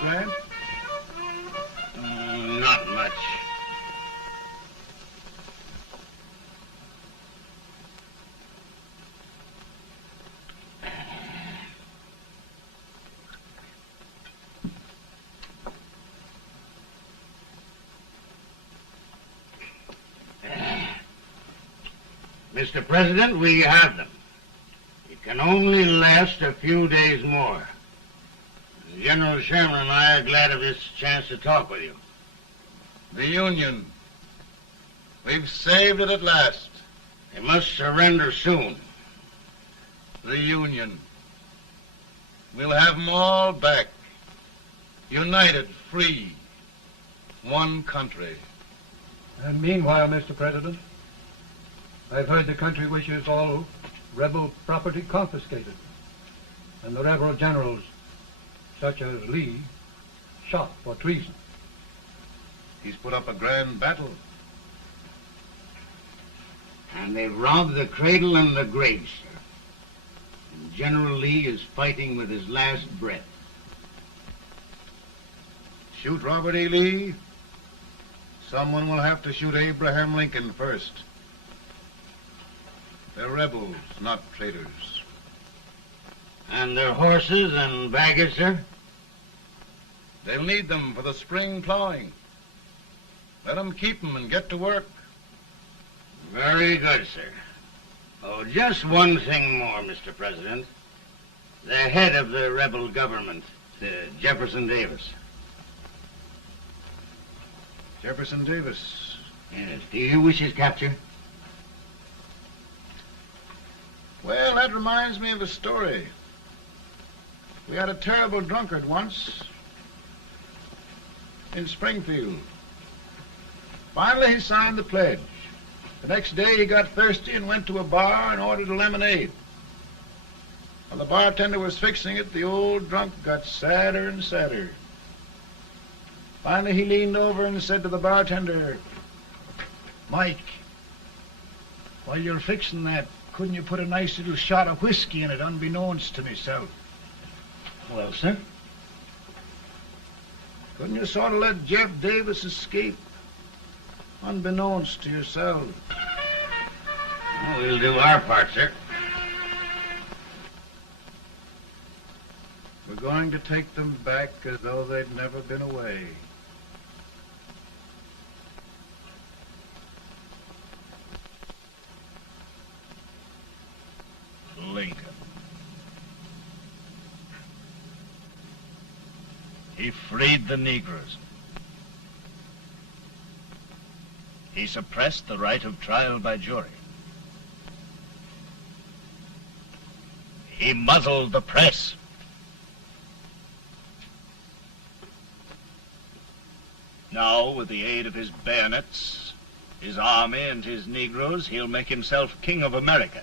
Grant? Not much. Mr. President, we have them. It can only last a few days more. General Sherman and I are glad of this chance to talk with you. The Union. We've saved it at last. They must surrender soon. The Union. We'll have them all back. United, free. One country. And meanwhile, Mr. President, I've heard the country wishes all rebel property confiscated, and the rebel generals, such as Lee, shot for treason. He's put up a grand battle. And they've robbed the cradle and the grave, sir. And General Lee is fighting with his last breath. Shoot Robert E. Lee? Someone will have to shoot Abraham Lincoln first. They're rebels, not traitors. And their horses and baggage, sir? They'll need them for the spring plowing. Let them keep them and get to work. Very good, sir. Oh, just one thing more, Mr. President. The head of the rebel government, Jefferson Davis. Jefferson Davis? Yes. Do you wish his capture? Well, that reminds me of a story. We had a terrible drunkard once in Springfield. Finally, he signed the pledge. The next day, he got thirsty and went to a bar and ordered a lemonade. While the bartender was fixing it, the old drunk got sadder and sadder. Finally, he leaned over and said to the bartender, "Mike, while you're fixing that, couldn't you put a nice little shot of whiskey in it, unbeknownst to myself?" Well, sir? Couldn't you sort of let Jeff Davis escape, unbeknownst to yourself? Well, we'll do our part, sir. We're going to take them back as though they'd never been away. Lincoln. He freed the Negroes. He suppressed the right of trial by jury. He muzzled the press. Now, with the aid of his bayonets, his army, and his Negroes, he'll make himself king of America.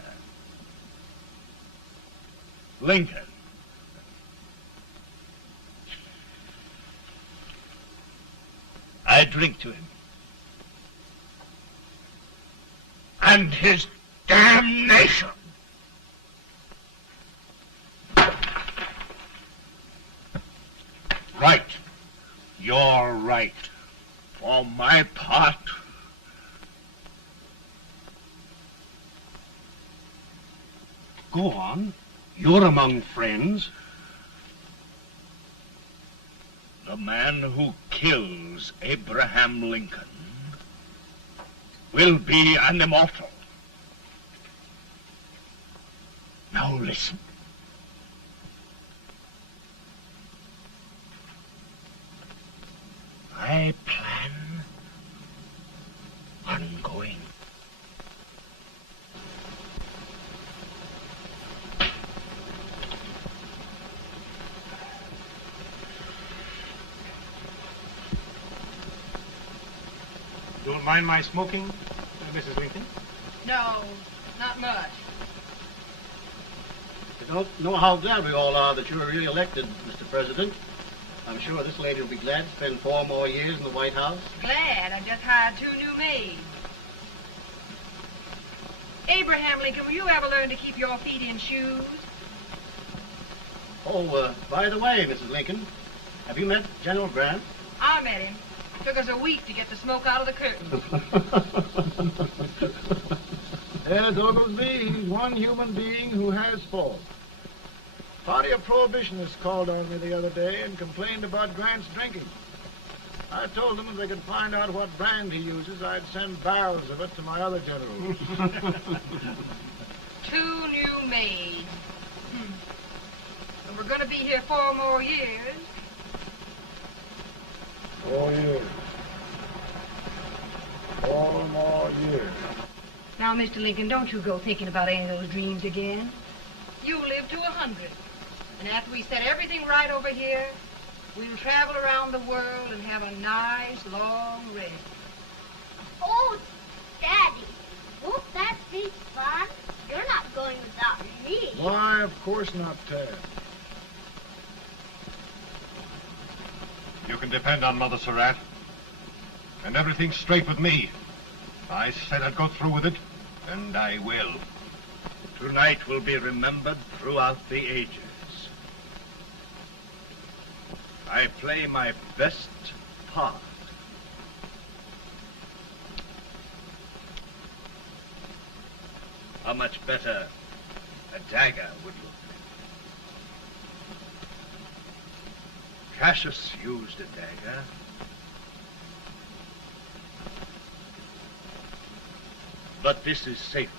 Lincoln. I drink to him. And his damnation. Right. You're right. For my part, go on. You're among friends. The man who kills Abraham Lincoln will be an immortal. Now listen. I plan on going. Don't mind my smoking, Mrs. Lincoln? No, not much. I don't know how glad we all are that you were re-elected, Mr. President. I'm sure this lady will be glad to spend 4 more years in the White House. Glad. I just hired 2 new maids. Abraham Lincoln, will you ever learn to keep your feet in shoes? Oh, by the way, Mrs. Lincoln, have you met General Grant? I met him. Took us a week to get the smoke out of the curtains. There's Oglesby. He's one human being who has faults. Party of Prohibitionists called on me the other day and complained about Grant's drinking. I told them if they could find out what brand he uses, I'd send barrels of it to my other generals. 2 new maids. And we're going to be here 4 more years. 4 years. 4 more years. Now, Mr. Lincoln, don't you go thinking about any of those dreams again. You live to 100. And after we set everything right over here, we'll travel around the world and have a nice, long rest. Oh, Daddy, won't that be fun? You're not going without me. Why, of course not, Tad. You can depend on Mother Surratt. And everything's straight with me. I said I'd go through with it, and I will. Tonight will be remembered throughout the ages. I play my best part. How much better a dagger would look. Cassius used a dagger. But this is safer.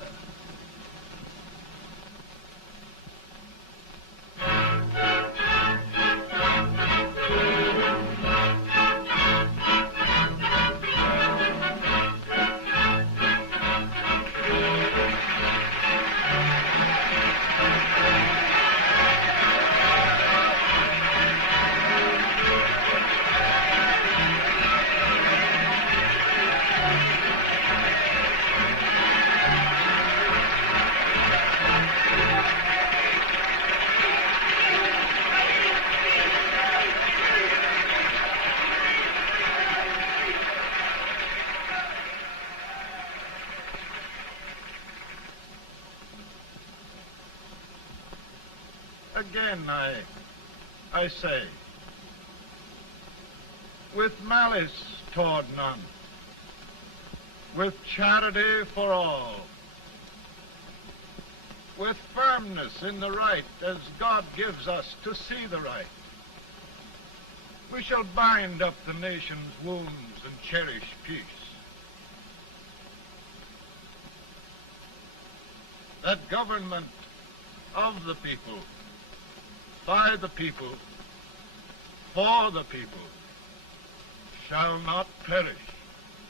Again, I say, with malice toward none, with charity for all, with firmness in the right as God gives us to see the right, we shall bind up the nation's wounds and cherish peace. That government of the people, by the people, for the people, shall not perish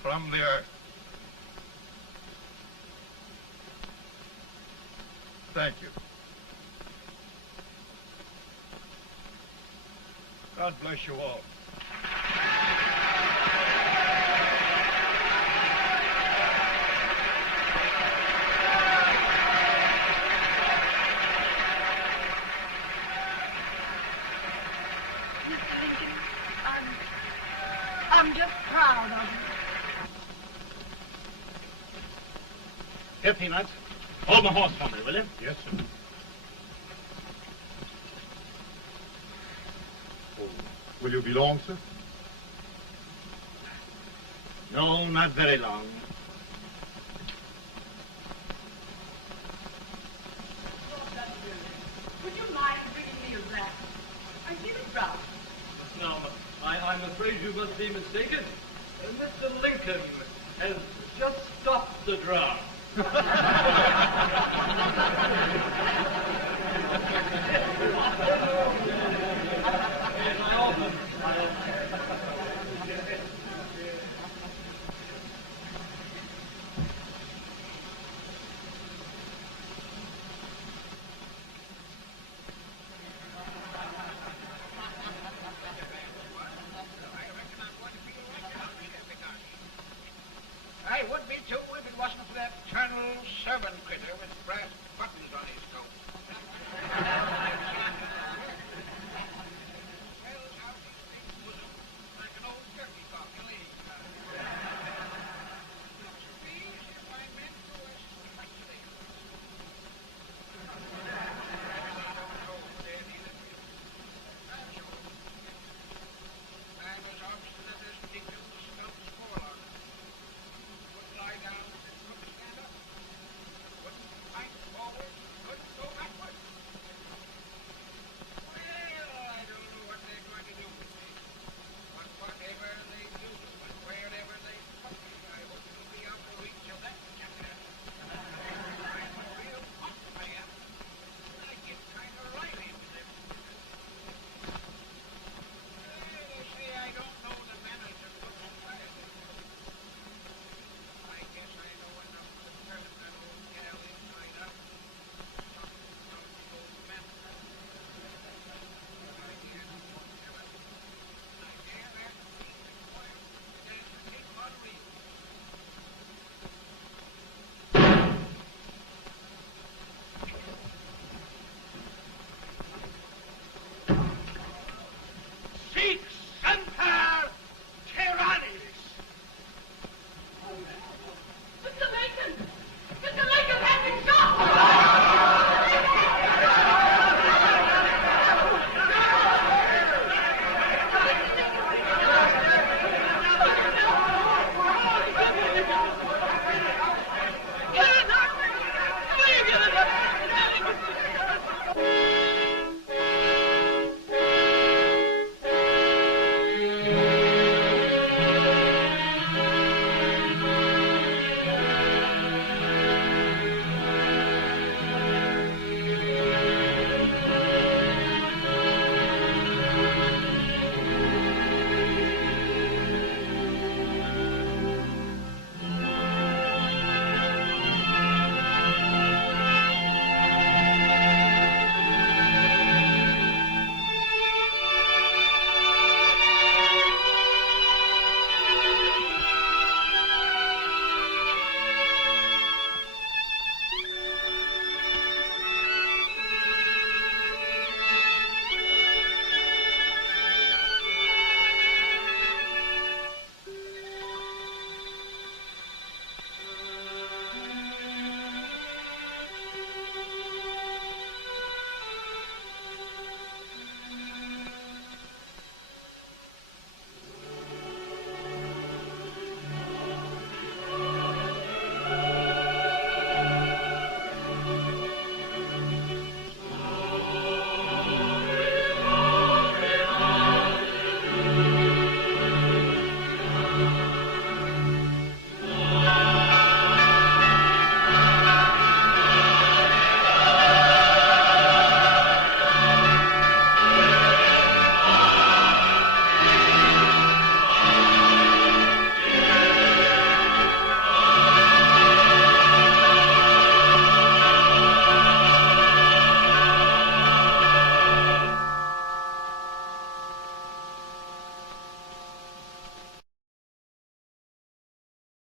from the earth. Thank you. God bless you all. I'm just proud of you. Here, Peanuts. Hold my horse for me, will you? Yes, sir. Oh, will you be long, sir? No, not very long. Would you mind bringing me a glass? I feel it brown. No, I'm afraid you must be mistaken. Mr. Lincoln has just stopped the draft. I would be too if it wasn't for that Colonel Servant critter with brass buttons on his coat.